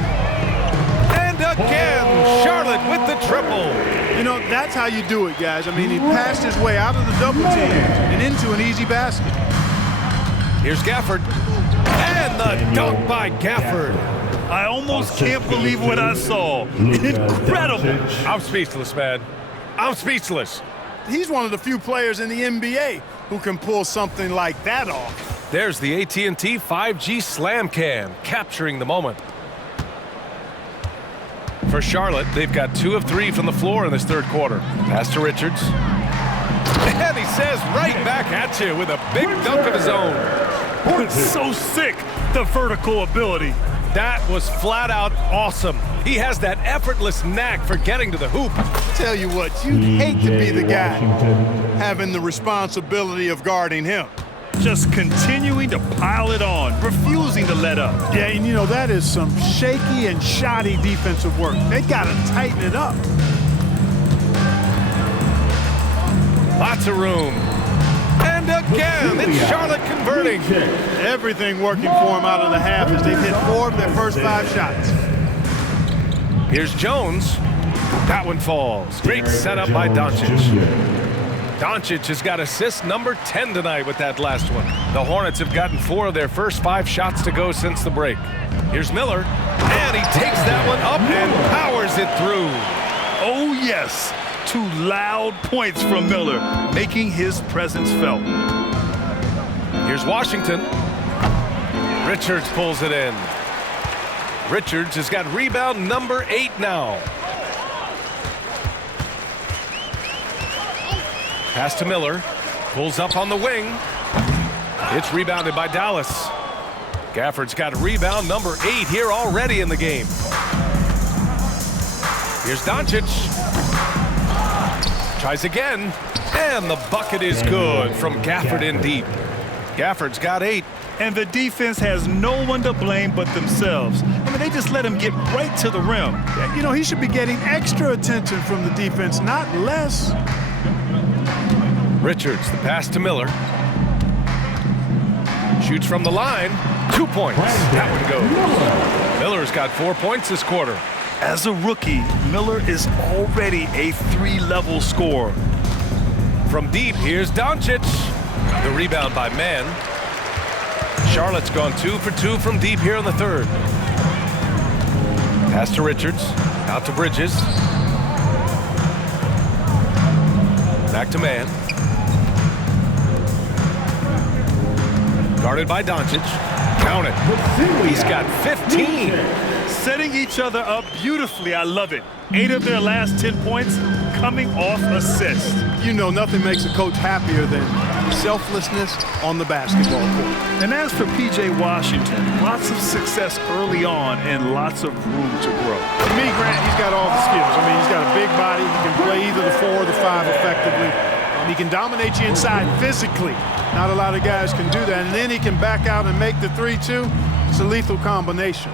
And again, Charlotte with the triple. You know, that's how you do it, guys. I mean, he passed his way out of the double team and into an easy basket. Here's Gafford. And the dunk by Gafford. I almost can't believe what I saw. Incredible. I'm speechless, man. I'm speechless. He's one of the few players in the NBA who can pull something like that off. There's the AT&T 5G Slam Cam, capturing the moment. For Charlotte, they've got 2 of 3 from the floor in this third quarter. Pass to Richards. And he says right back at you with a big dunk of his own. So sick, the vertical ability. That was flat out awesome. He has that effortless knack for getting to the hoop. Tell you what, you'd hate to be the guy having the responsibility of guarding him. Just continuing to pile it on, refusing to let up. Yeah, and you know, that is some shaky and shoddy defensive work. They got to tighten it up. Lots of room. And again, it's Charlotte converting. Everything working for him out of the half as they've hit 4 of their first 5 shots. Here's Jones. That one falls. Great setup by Doncic. Doncic has got assist number 10 tonight with that last one. The Hornets have gotten 4 of their first 5 shots to go since the break. Here's Miller. And he takes that one up and powers it through. Oh, yes. 2 loud points from Miller, making his presence felt. Here's Washington. Richards pulls it in. Richards has got rebound number 8 now. Pass to Miller. Pulls up on the wing. It's rebounded by Dallas. Gafford's got rebound number 8 here already in the game. Here's Doncic. Tries again. And the bucket is good from Gafford in deep. Gafford's got 8. And the defense has no one to blame but themselves. I mean, they just let him get right to the rim. You know, he should be getting extra attention from the defense, not less. Richards, the pass to Miller. Shoots from the line. 2 points. That one goes. Miller's got 4 points this quarter. As a rookie, Miller is already a 3-level scorer. From deep, here's Doncic. The rebound by Mann. Charlotte's gone 2 for 2 from deep here in the third. Pass to Richards. Out to Bridges. Back to Mann. Guarded by Doncic. Count it. He's got 15. Setting each other up beautifully. I love it. 8 of their last 10 points coming off assist. You know, nothing makes a coach happier than selflessness on the basketball court. And as for P.J. Washington, lots of success early on and lots of room to grow. For me, Grant, he's got all the skills. I mean, he's got a big body. He can play either the 4 or the 5 effectively. And he can dominate you inside physically. Not a lot of guys can do that. And then he can back out and make the 3-2. It's a lethal combination.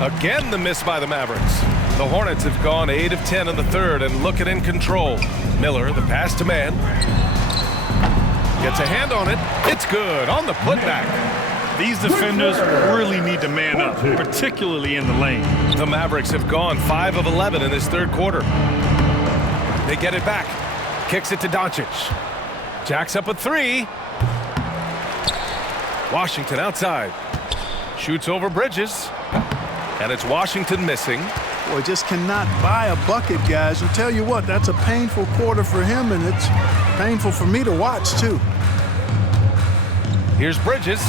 Again, the miss by the Mavericks. The Hornets have gone 8 of 10 in the third and looking in control. Miller, the pass to man. Gets a hand on it. It's good on the putback. These defenders really need to man up, particularly in the lane. The Mavericks have gone 5 of 11 in this third quarter. They get it back. Kicks it to Doncic. Jacks up a 3. Washington outside. Shoots over Bridges. And it's Washington missing. Boy, just cannot buy a bucket, guys. I'll tell you what, that's a painful quarter for him, and it's painful for me to watch, too. Here's Bridges.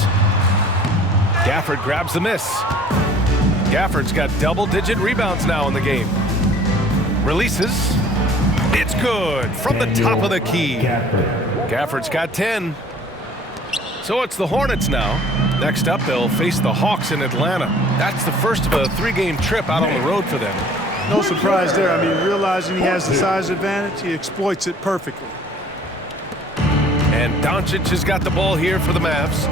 Gafford grabs the miss. Gafford's got double-digit rebounds now in the game. Releases. It's good from the top of the key. Gafford's got 10. So it's the Hornets now. Next up, they'll face the Hawks in Atlanta. That's the first of a 3-game trip out on the road for them. No surprise there. I mean, realizing he has the size advantage, he exploits it perfectly. And Doncic has got the ball here for the Mavs.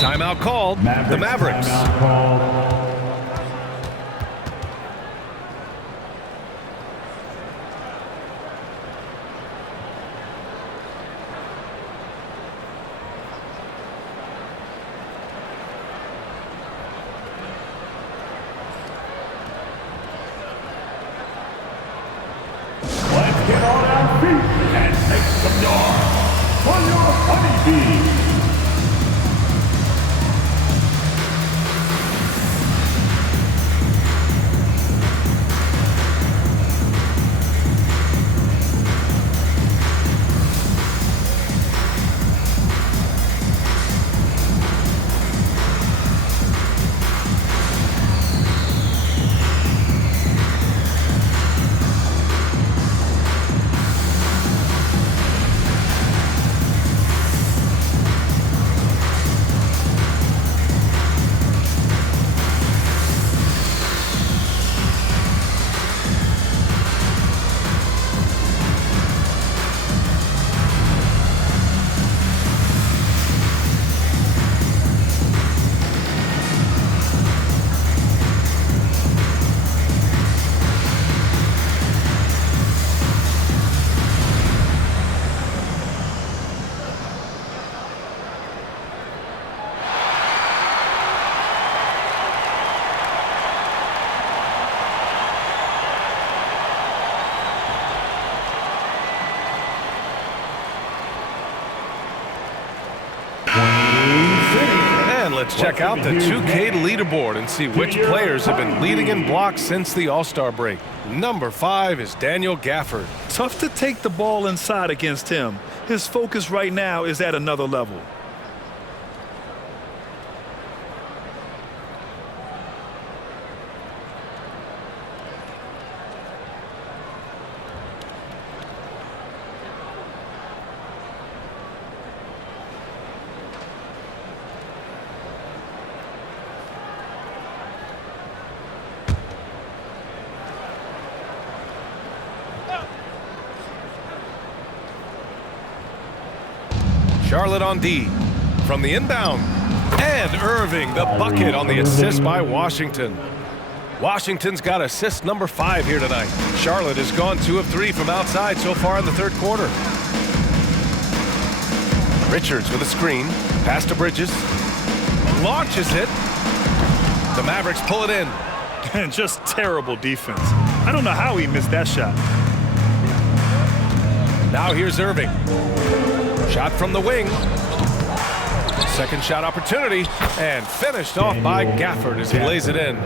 Timeout called. The Mavericks. Get on our feet and make some noise for your honeybees. Let's check out the 2K leaderboard and see which players have been leading in blocks since the All-Star break. Number 5 is Daniel Gafford. Tough to take the ball inside against him. His focus right now is at another level. Charlotte on D. From the inbound. And Irving, the bucket on the assist by Washington. Washington's got assist number 5 here tonight. Charlotte has gone 2 of 3 from outside so far in the third quarter. Richards with a screen. Pass to Bridges. Launches it. The Mavericks pull it in. And just terrible defense. I don't know how he missed that shot. Now here's Irving. Shot from the wing. Second shot opportunity. And finished off by Gafford as he lays it in.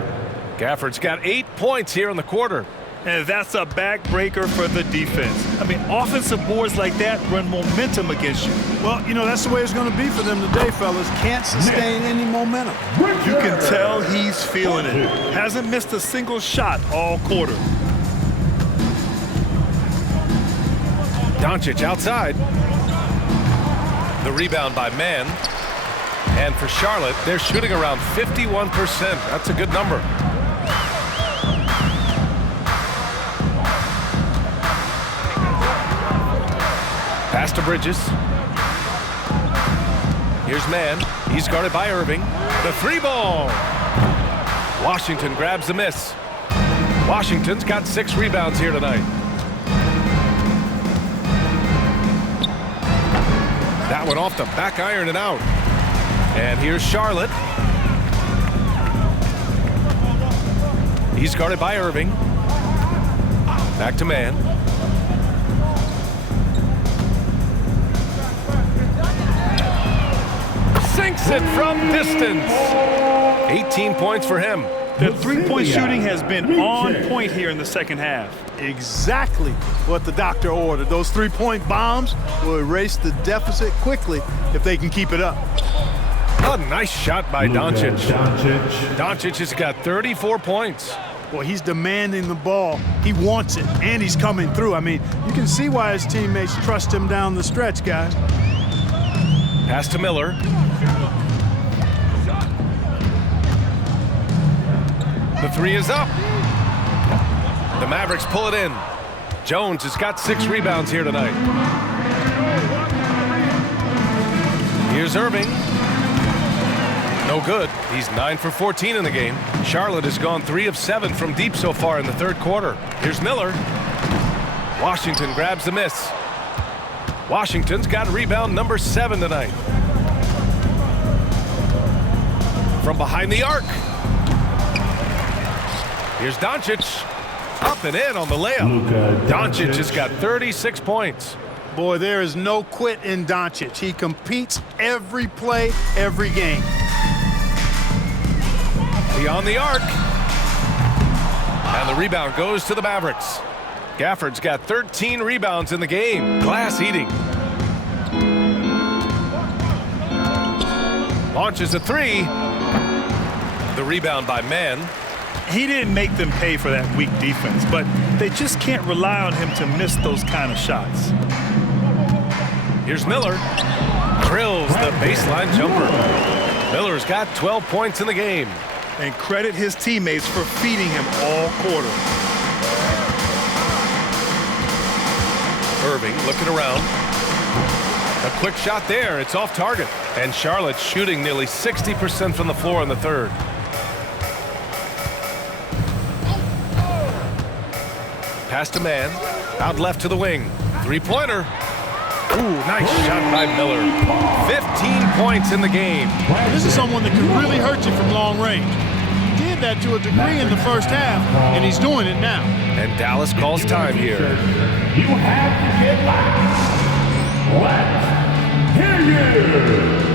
Gafford's got 8 points here in the quarter. And that's a backbreaker for the defense. I mean, offensive boards like that run momentum against you. Well, you know, that's the way it's going to be for them today, fellas. Can't sustain any momentum. You can tell he's feeling it. Hasn't missed a single shot all quarter. Doncic outside. The rebound by Mann. And for Charlotte, they're shooting around 51%. That's a good number. Pass to Bridges. Here's Mann. He's guarded by Irving. The three ball. Washington grabs the miss. Washington's got 6 rebounds here tonight. That one off the back iron and out. And here's Charlotte. He's guarded by Irving. Back to Mann. Sinks it from distance. 18 points for him. The three-point shooting has been on point here in the second half. Exactly what the doctor ordered. Those three-point bombs will erase the deficit quickly if they can keep it up. A nice shot by Doncic. Doncic has got 34 points. Boy, he's demanding the ball. He wants it, and he's coming through. I mean, you can see why his teammates trust him down the stretch, guys. Pass to Miller. The three is up. The Mavericks pull it in. Jones has got 6 rebounds here tonight. Here's Irving. No good. He's 9 for 14 in the game. Charlotte has gone 3 of 7 from deep so far in the third quarter. Here's Miller. Washington grabs the miss. Washington's got rebound number 7 tonight. From behind the arc. Here's Doncic. Up and in on the layup. Doncic has got 36 points. Boy, there is no quit in Doncic. He competes every play, every game. Beyond the arc. And the rebound goes to the Mavericks. Gafford's got 13 rebounds in the game. Glass eating. Launches a 3. The rebound by Mann. He didn't make them pay for that weak defense, but they just can't rely on him to miss those kind of shots. Here's Miller. Drills the baseline jumper. Miller's got 12 points in the game. And credit his teammates for feeding him all quarter. Irving looking around. A quick shot there. It's off target. And Charlotte shooting nearly 60% from the floor in the third. Pass to Mann. Out left to the wing. Three-pointer. Ooh, nice shot by Miller. 15 points in the game. This is someone that can really hurt you from long range. He did that to a degree in the first half, and he's doing it now. And Dallas calls time here. You have to get loud. Let's hear you.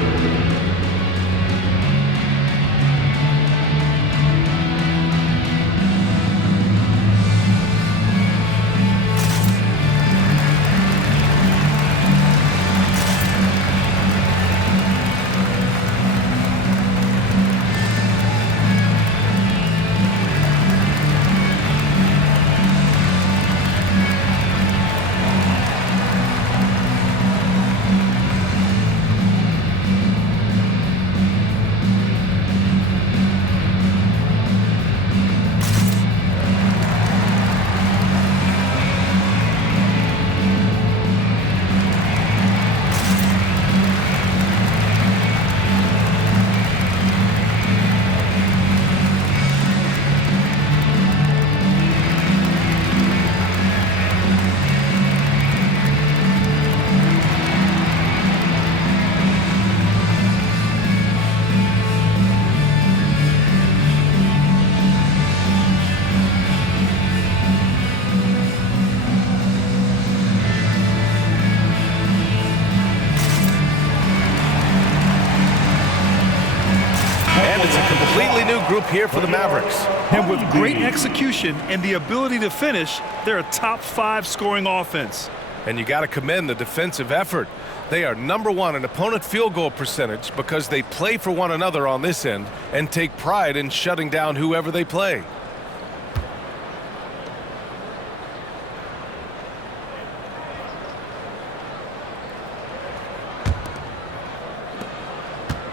Group here for the Mavericks. And with great execution and the ability to finish, they're a top 5 scoring offense. And you got to commend the defensive effort. They are #1 in opponent field goal percentage because they play for one another on this end and take pride in shutting down whoever they play.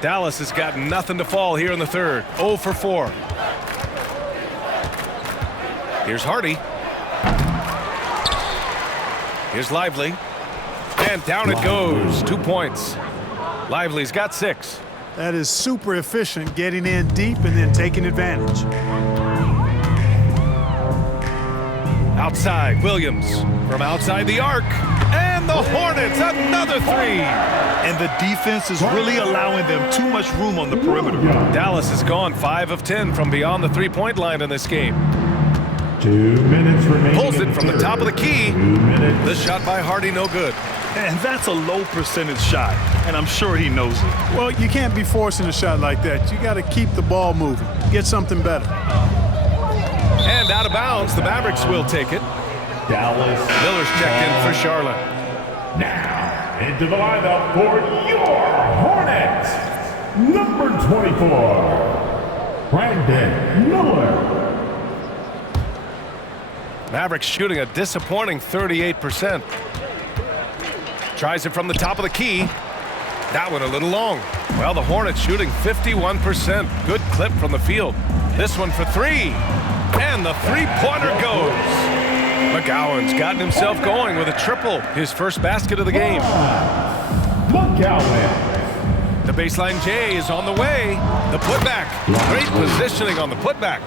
Dallas has got nothing to fall here in the third. 0 for 4. Here's Hardy. Here's Lively. And down it goes. 2 points. Lively's got 6. That is super efficient, getting in deep and then taking advantage. Outside, Williams from outside the arc. And the Hornets, another 3. And the defense is really allowing them too much room on the perimeter. Dallas has gone 5 of 10 from beyond the three-point line in this game. 2 minutes remaining. Pulls it from the top of the key. The shot by Hardy, no good. And that's a low percentage shot, and I'm sure he knows it. Well, you can't be forcing a shot like that. You got to keep the ball moving. Get something better. And out of bounds, the Mavericks will take it. Dallas. Miller's checked in for Charlotte. Now, into the lineup for your Hornets, number 24, Brandon Miller. Mavericks shooting a disappointing 38%. Tries it from the top of the key. That one a little long. Well, the Hornets shooting 51%. Good clip from the field. This one for 3. And the three-pointer goes. McGowan's gotten himself going with a triple. His first basket of the game. McGowan. The baseline J is on the way. The putback. Great positioning on the putback.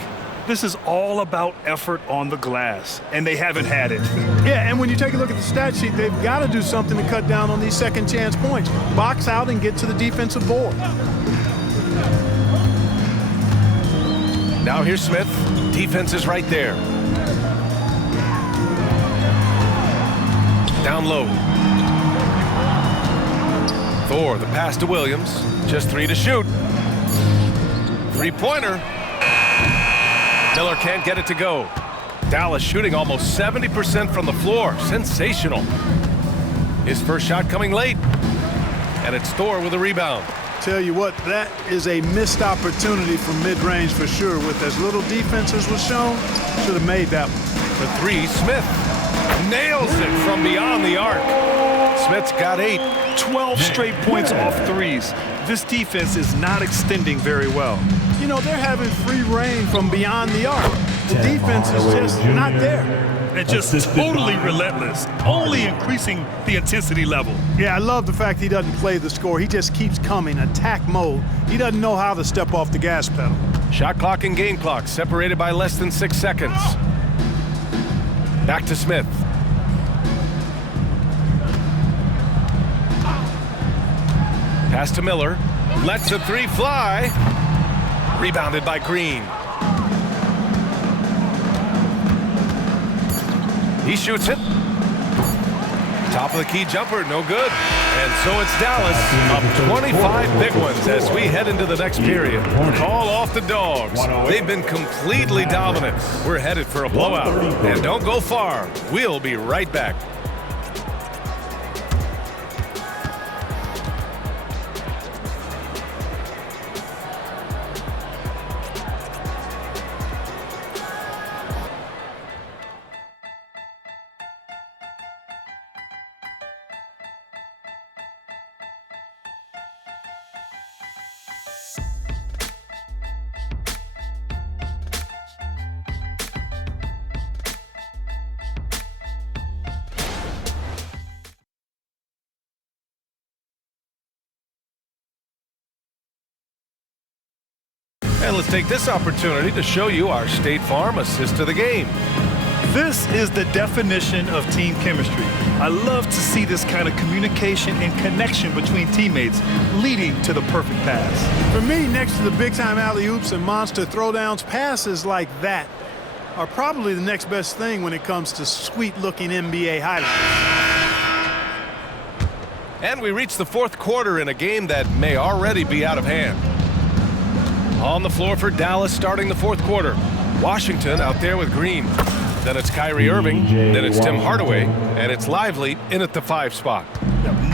This is all about effort on the glass, and they haven't had it. Yeah, and when you take a look at the stat sheet, they've got to do something to cut down on these second chance points. Box out and get to the defensive board. Now here's Smith. Defense is right there. Down low. Thor, the pass to Williams. Just 3 to shoot. Three-pointer. Miller can't get it to go. Dallas shooting almost 70% from the floor. Sensational. His first shot coming late. And it's Thor with a rebound. Tell you what, that is a missed opportunity from mid-range for sure. With as little defense as was shown, should have made that one. For 3, Smith nails it from beyond the arc. Smith's got 8. 12 straight points off threes. This defense is not extending very well. You know, they're having free reign from beyond the arc. The defense is just not there. And just totally relentless, only increasing the intensity level. Yeah, I love the fact he doesn't play the score. He just keeps coming, attack mode. He doesn't know how to step off the gas pedal. Shot clock and game clock separated by less than 6 seconds. Back to Smith. Pass to Miller. Lets a 3 fly. Rebounded by Green. He shoots it. Top of the key jumper, no good. And so it's Dallas up 25 big ones as we head into the next period. Call off the Dogs. They've been completely dominant. We're headed for a blowout. And don't go far. We'll be right back. And let's take this opportunity to show you our State Farm assist to the game. This is the definition of team chemistry. I love to see this kind of communication and connection between teammates leading to the perfect pass. For me, next to the big-time alley-oops and monster throwdowns, passes like that are probably the next best thing when it comes to sweet-looking NBA highlights. And we reach the fourth quarter in a game that may already be out of hand. On the floor for Dallas starting the fourth quarter. Washington out there with Green. Then it's Kyrie Irving. Then it's Tim Hardaway. And it's Lively in at the 5 spot.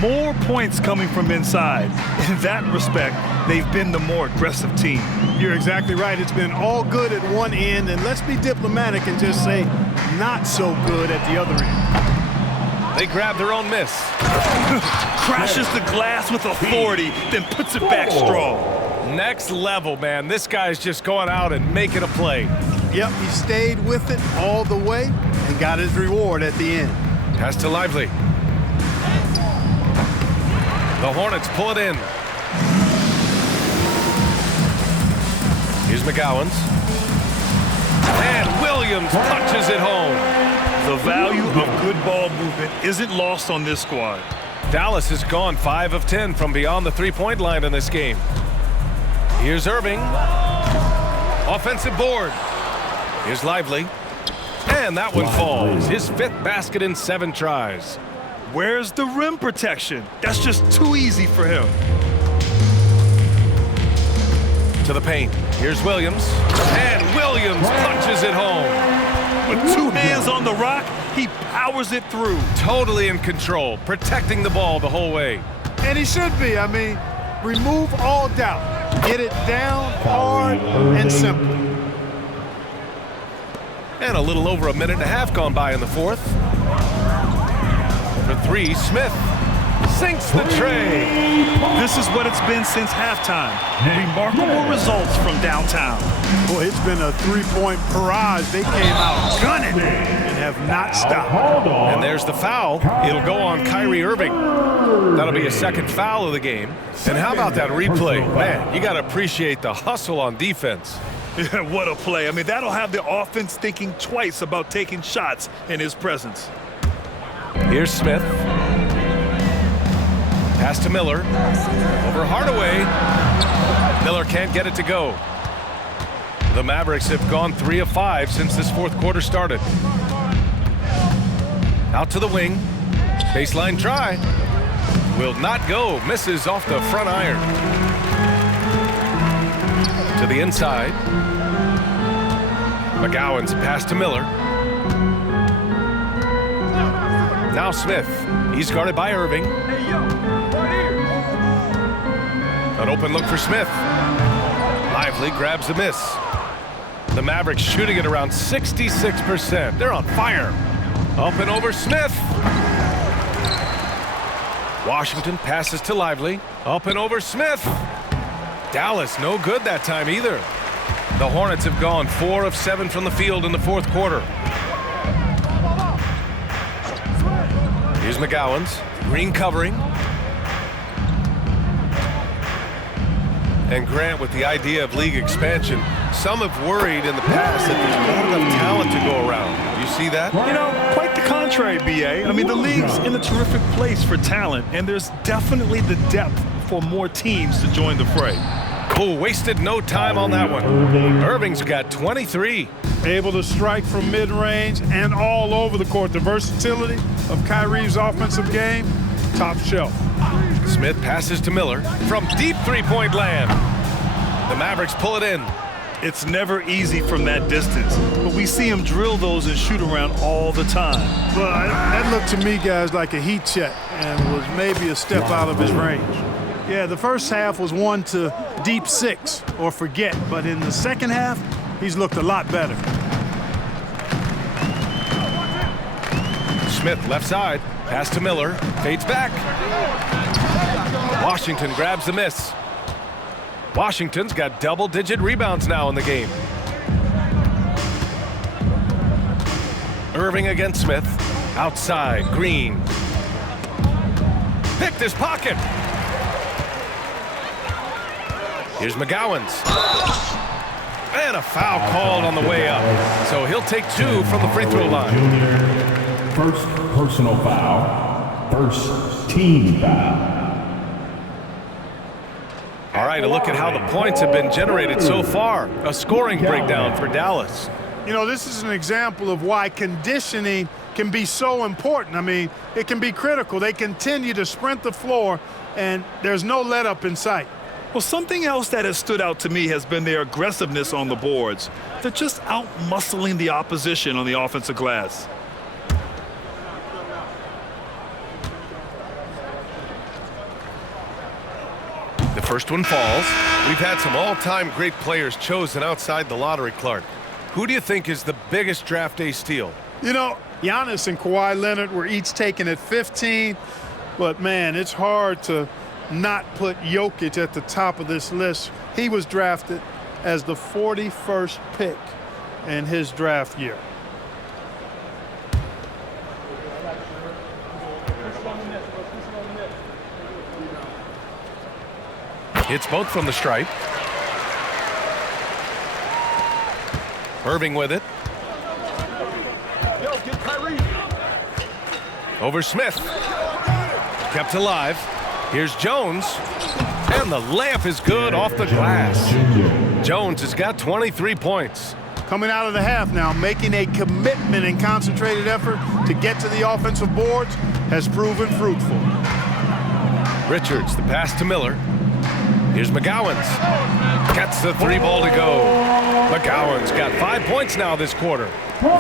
More points coming from inside. In that respect, they've been the more aggressive team. You're exactly right. It's been all good at one end, and let's be diplomatic and just say not so good at the other end. They grab their own miss. Crashes the glass with authority, then puts it back strong. Next level, man. This guy's just going out and making a play. Yep, he stayed with it all the way and got his reward at the end. Pass to Lively. The Hornets pull it in. Here's McGowan's. And Williams punches it home. The value of good ball movement isn't lost on this squad. Dallas has gone 5 of 10 from beyond the three-point line in this game. Here's Irving. Offensive board. Here's Lively. And that one falls. His 5th basket in 7 tries. Where's the rim protection? That's just too easy for him. To the paint. Here's Williams. And Williams punches it home. With 2 hands on the rock, he powers it through. Totally in control, protecting the ball the whole way. And he should be. I mean, remove all doubt. Get it down hard and simple. And a little over a minute and a half gone by in the 4th. For 3, Smith sinks the tray. This is what it's been since halftime. Remarkable results from downtown. Boy, it's been a 3-point barrage. They came out gunning and have not stopped. And there's the foul. It'll go on Kyrie Irving. That'll be a 2nd foul of the game. And how about that replay? Man, you got to appreciate the hustle on defense. Yeah, what a play. I mean, that'll have the offense thinking twice about taking shots in his presence. Here's Smith. Pass to Miller. Over Hardaway. Miller can't get it to go. The Mavericks have gone 3 of 5 since this 4th quarter started. Out to the wing. Baseline try. Will not go. Misses off the front iron. To the inside. McGowan's pass to Miller. Now Smith. He's guarded by Irving. An open look for Smith. Lively grabs the miss. The Mavericks shooting at around 66%. They're on fire. Up and over Smith. Washington passes to Lively. Up and over Smith. Dallas no good that time either. The Hornets have gone 4 of 7 from the field in the 4th quarter. Here's McGowan's. Green covering. And Grant, with the idea of league expansion, some have worried in the past that there's not enough talent to go around. You see that? You know, quite the contrary, B.A. I mean, the league's in a terrific place for talent, and there's definitely the depth for more teams to join the fray. Oh, wasted no time on that one. Irving's got 23. Able to strike from mid-range and all over the court. The versatility of Kyrie's offensive game, top shelf. Smith passes to Miller from deep three-point land. The Mavericks pull it in. It's never easy from that distance, but we see him drill those and shoot around all the time. Well, that looked to me, guys, like a heat check and was maybe a step out of his range. Yeah, the first half was 1 to deep 6 or forget, but in the second half, he's looked a lot better. Smith left side, pass to Miller, fades back. Washington grabs the miss. Washington's got double-digit rebounds now in the game. Irving against Smith. Outside, Green. Picked his pocket. Here's McGowan's. And a foul called on the way up. So he'll take 2 from the free throw line. First personal foul. First team foul. All right, a look at how the points have been generated so far. A scoring breakdown for Dallas. You know, this is an example of why conditioning can be so important. I mean, it can be critical. They continue to sprint the floor, and there's no let-up in sight. Well, something else that has stood out to me has been their aggressiveness on the boards. They're just out-muscling the opposition on the offensive glass. The first one falls. We've had some all-time great players chosen outside the lottery, Clark. Who do you think is the biggest draft day steal? You know, Giannis and Kawhi Leonard were each taken at 15. But, man, it's hard to not put Jokic at the top of this list. He was drafted as the 41st pick in his draft year. Hits both from the stripe. Irving with it. Over Smith. Kept alive. Here's Jones. And the layup is good off the glass. Jones has got 23 points. Coming out of the half now, making a commitment and concentrated effort to get to the offensive boards has proven fruitful. Richards, the pass to Miller. Here's McGowan's. Gets the 3 ball to go. McGowan's got 5 points now this quarter.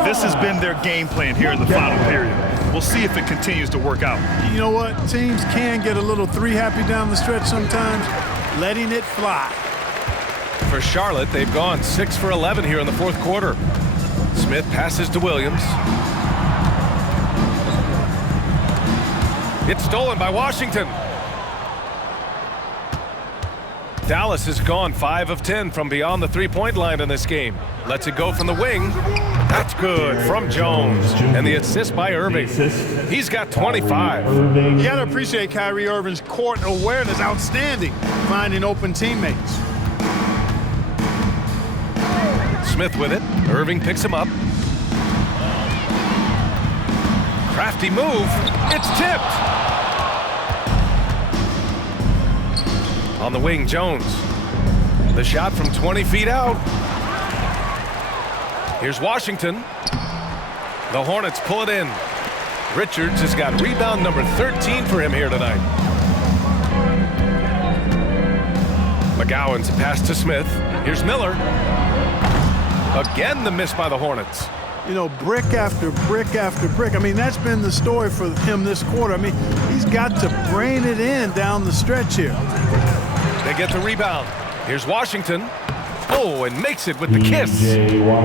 This has been their game plan here in the final period. We'll see if it continues to work out. You know what? Teams can get a little 3-happy down the stretch sometimes, letting it fly. For Charlotte, they've gone 6 for 11 here in the fourth quarter. Smith passes to Williams. It's stolen by Washington. Dallas has gone 5 of 10 from beyond the 3-point line in this game. Lets it go from the wing. That's good from Jones. And the assist by Irving. He's got 25. You got to appreciate Kyrie Irving's court awareness. Outstanding. Finding open teammates. Smith with it. Irving picks him up. Crafty move. It's tipped. On the wing, Jones. The shot from 20 feet out. Here's Washington. The Hornets pull it in. Richards has got rebound number 13 for him here tonight. McGowan's pass to Smith. Here's Miller. Again, the miss by the Hornets. You know, brick after brick after brick. I mean, that's been the story for him this quarter. I mean, he's got to brain it in down the stretch here. They get the rebound. Here's Washington. Oh, and makes it with the kiss.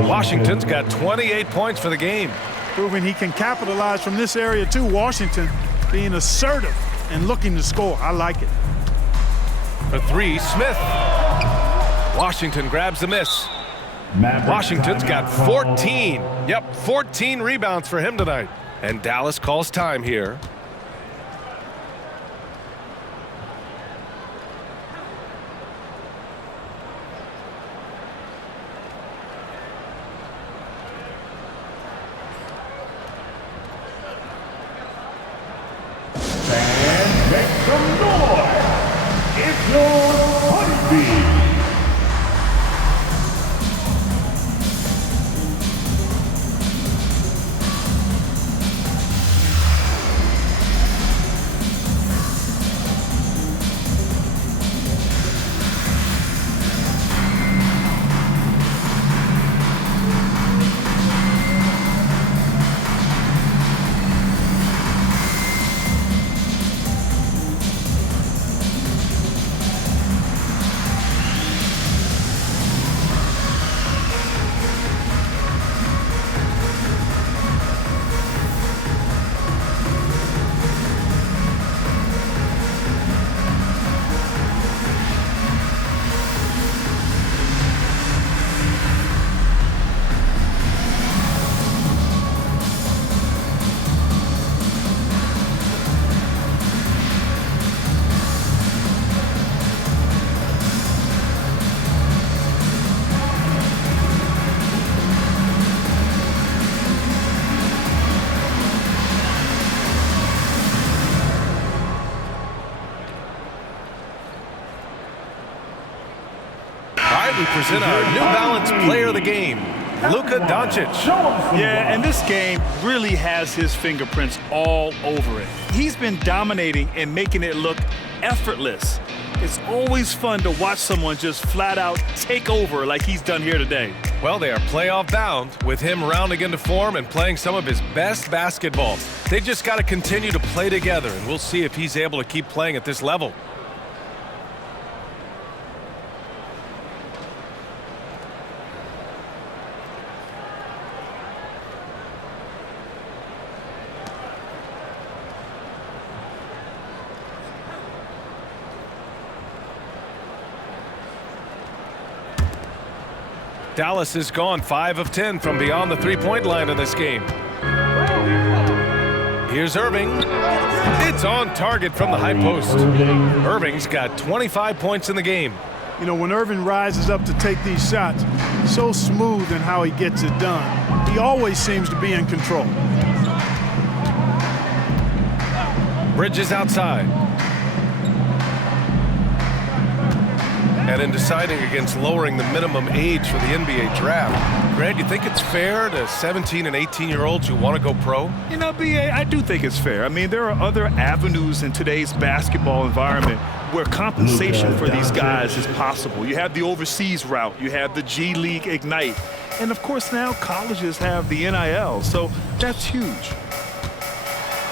Washington's got 28 points for the game. Proving he can capitalize from this area too. Washington being assertive and looking to score. I like it. For 3, Smith. Washington grabs the miss. Washington's got 14. Yep, 14 rebounds for him tonight. And Dallas calls time here. And make some noise. It's your Honeybee. We present our New Balance Player of the Game, Luka Doncic. Yeah, and this game really has his fingerprints all over it. He's been dominating and making it look effortless. It's always fun to watch someone just flat out take over like he's done here today. Well, they are playoff bound with him rounding into form and playing some of his best basketball. They just got to continue to play together, and we'll see if he's able to keep playing at this level. Dallas is gone 5 of 10 from beyond the three-point line in this game. Here's Irving. It's on target from the high post. Irving's got 25 points in the game. You know, when Irving rises up to take these shots, so smooth in how he gets it done. He always seems to be in control. Bridges outside. And in deciding against lowering the minimum age for the NBA draft, Grant, you think it's fair to 17 and 18-year-olds who want to go pro? You know, B.A., I do think it's fair. I mean, there are other avenues in today's basketball environment where compensation for these guys is possible. You have the overseas route. You have the G League Ignite. And, of course, now colleges have the NIL, so that's huge.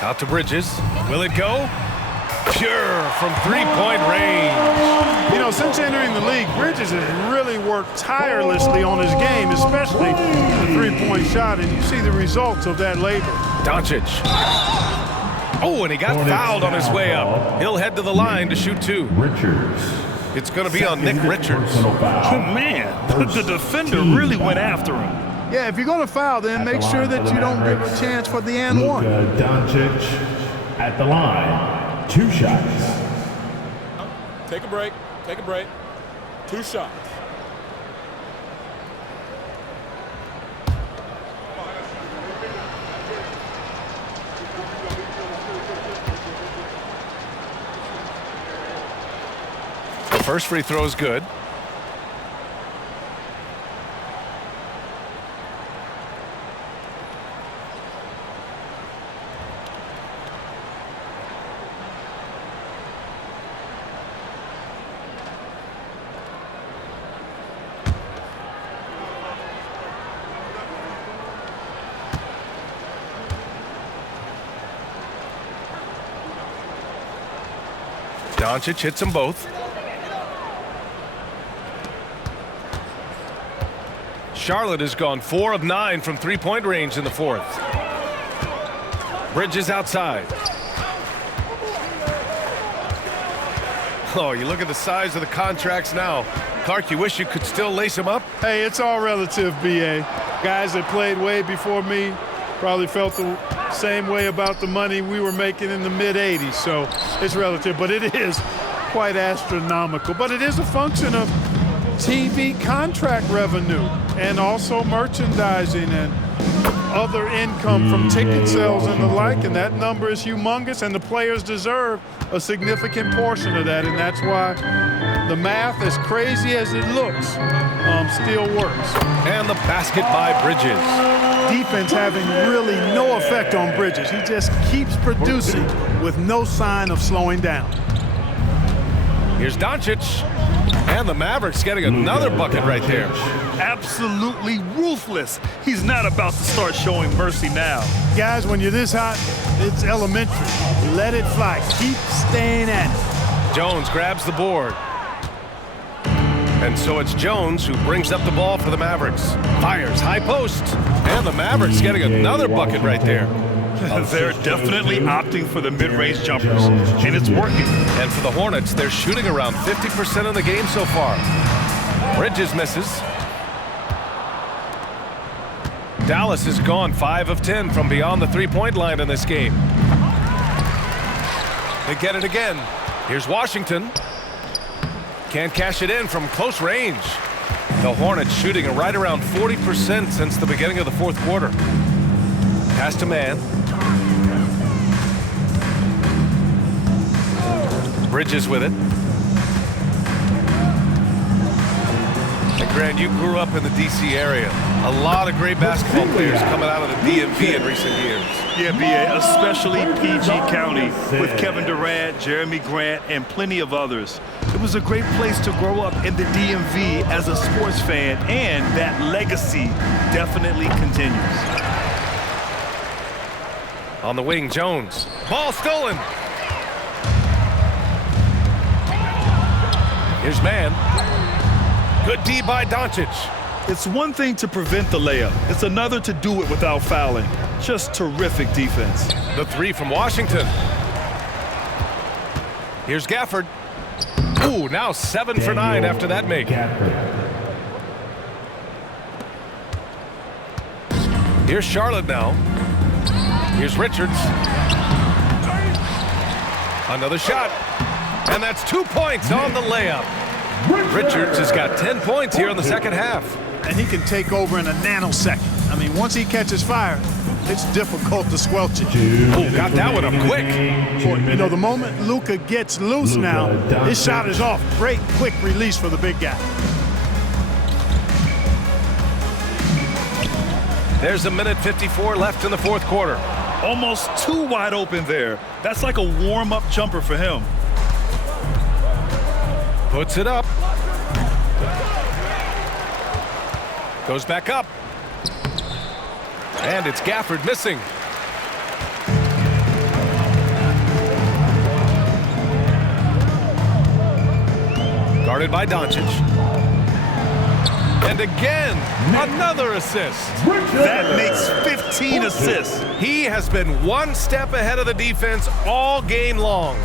Out to Bridges. Will it go? Pure from three-point range. You know, since entering the league, Bridges has really worked tirelessly on his game, especially the three-point shot, and you see the results of that labor. Doncic. Oh, and he got fouled on his way up. He'll head to the line to shoot two. It's going to be on Nick Richards. Oh, man, the defender really went after him. Yeah, if you're going to foul, then make sure that you don't give a chance for the and one. Doncic at the line. 2 shots. Take a break. Take a break. 2 shots. The first free throw is good. Doncic hits them both. Charlotte has gone 4 of 9 from three-point range in the fourth. Bridges outside. Oh, you look at the size of the contracts now. Clark, you wish you could still lace them up? Hey, it's all relative, B.A. Guys that played way before me probably felt the same way about the money we were making in the mid-'80s, so it's relative, but it is quite astronomical. But it is a function of TV contract revenue and also merchandising and other income from ticket sales and the like, and that number is humongous, and the players deserve a significant portion of that, and that's why the math, as crazy as it looks, still works. And the basket by Bridges. Defense having really no effect on Bridges. He just keeps producing with no sign of slowing down. Here's Doncic. And the Mavericks getting another bucket right there. Absolutely ruthless. He's not about to start showing mercy now. Guys, when you're this hot, it's elementary. Let it fly. Keep staying at it. Jones grabs the board. And so it's Jones who brings up the ball for the Mavericks. Fires high post. And the Mavericks getting another bucket right there. They're definitely opting for the mid-range jumpers, and it's working. And for the Hornets, they're shooting around 50% of the game so far. Bridges misses. Dallas has gone 5 of 10 from beyond the three-point line in this game. They get it again. Here's Washington. Can't cash it in from close range. The Hornets shooting right around 40% since the beginning of the fourth quarter. Pass to man. Bridges with it. And Grant, you grew up in the D.C. area. A lot of great basketball players coming out of the DMV in recent years. Yeah, B.A., especially PG County with Kevin Durant, Jeremy Grant, and plenty of others. It was a great place to grow up in the DMV as a sports fan, and that legacy definitely continues. On the wing, Jones. Ball stolen. Here's man. Good D by Doncic. It's one thing to prevent the layup. It's another to do it without fouling. Just terrific defense. The three from Washington. Here's Gafford. Ooh, now 7 for 9 after that make. Here's Charlotte now. Here's Richards. Another shot. And that's 2 points on the layup. Richards has got 10 points here in the second half. And he can take over in a nanosecond. I mean, once he catches fire, it's difficult to squelch it. Oh, got that one up quick. You know, the moment Luka gets loose now, his shot is off. Great quick release for the big guy. There's a minute 54 left in the fourth quarter. Almost too wide open there. That's like a warm-up jumper for him. Puts it up. Goes back up. And it's Gafford missing. Guarded by Doncic. And again, another assist. That makes 15 assists. He has been one step ahead of the defense all game long.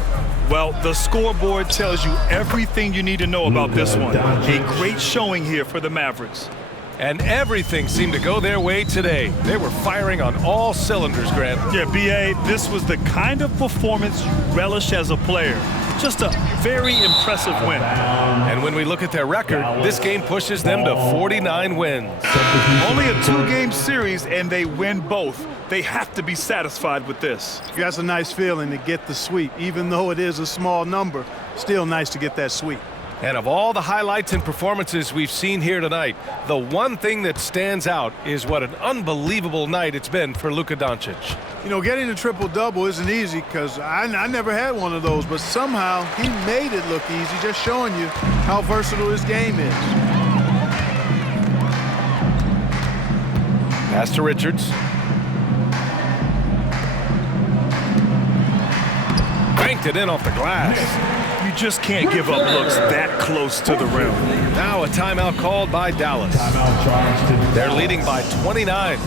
Well, the scoreboard tells you everything you need to know about this one. A great showing here for the Mavericks. And everything seemed to go their way today. They were firing on all cylinders, Grant. Yeah, B.A., this was the kind of performance you relish as a player. Just a very impressive win. And when we look at their record, this game pushes them to 49 wins. Only a 2-game series, and they win both. They have to be satisfied with this. That's a nice feeling to get the sweep. Even though it is a small number, still nice to get that sweep. And of all the highlights and performances we've seen here tonight, the one thing that stands out is what an unbelievable night it's been for Luka Doncic. You know, getting a triple-double isn't easy because I never had one of those, but somehow he made it look easy, just showing you how versatile his game is. Pass to Richards. Banked it in off the glass. You just can't give up looks that close to the rim. Now a timeout called by Dallas. They're leading by 29.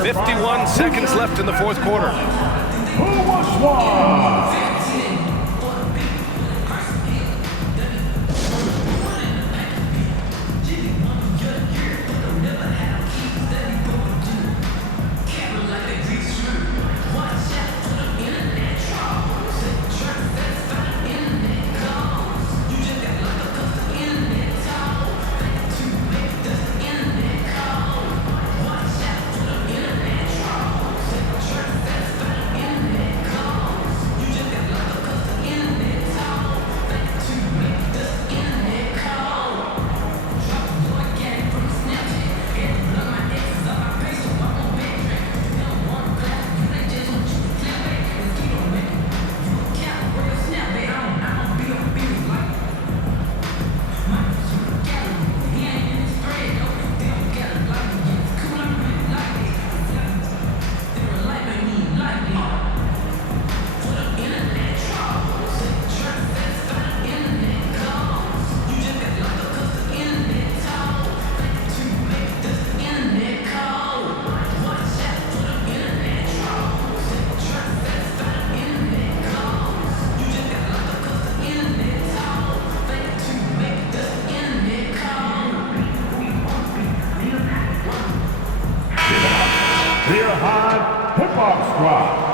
51 seconds left in the fourth quarter. Who was one? Hip-hop squad.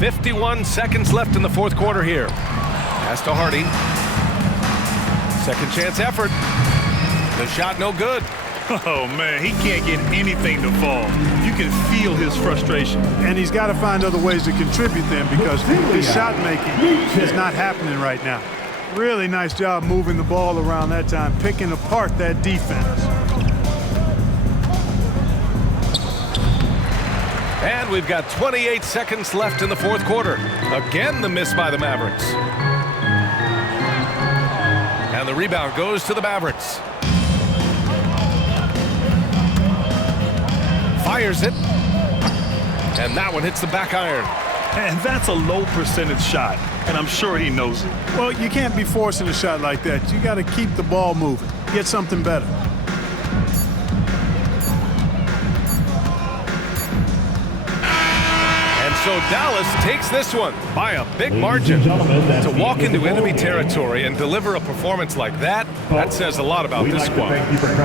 .51 seconds left in the fourth quarter here. Pass to Hardy. Second chance effort. The shot no good. Oh, man, he can't get anything to fall. You can feel his frustration. And he's got to find other ways to contribute then because his shot making is not happening right now. Really nice job moving the ball around that time, picking apart that defense. And we've got 28 seconds left in the fourth quarter. Again, the miss by the Mavericks. And the rebound goes to the Mavericks. fires it. And that one hits the back iron. And that's a low percentage shot, and I'm sure he knows it. Well, you can't be forcing a shot like that. You got to keep the ball moving. Get something better. So Dallas takes this one by a big margin. To walk into enemy territory and deliver a performance like that, that says a lot about this squad.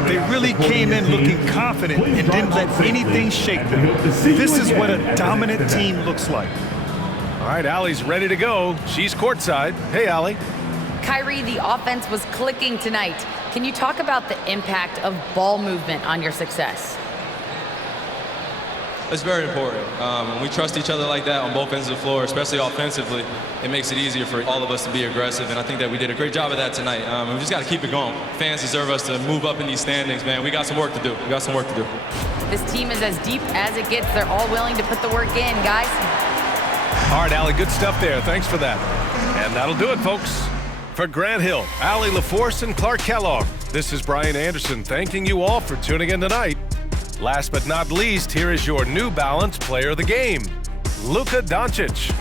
They really came in looking confident and didn't let anything shake them. This is what a dominant team looks like. All right, Allie's ready to go. She's courtside. Hey, Allie. Kyrie, the offense was clicking tonight. Can you talk about the impact of ball movement on your success? It's very important. When we trust each other like that on both ends of the floor, especially offensively, it makes it easier for all of us to be aggressive, and I think that we did a great job of that tonight. We just got to keep it going. Fans deserve us to move up in these standings, man. We got some work to do. We got some work to do. This team is as deep as it gets. They're all willing to put the work in, guys. All right, Allie, good stuff there. Thanks for that. And that'll do it, folks. For Grant Hill, Allie LaForce, and Clark Kellogg, this is Brian Anderson thanking you all for tuning in tonight. Last but not least, here is your New Balance player of the game, Luka Doncic.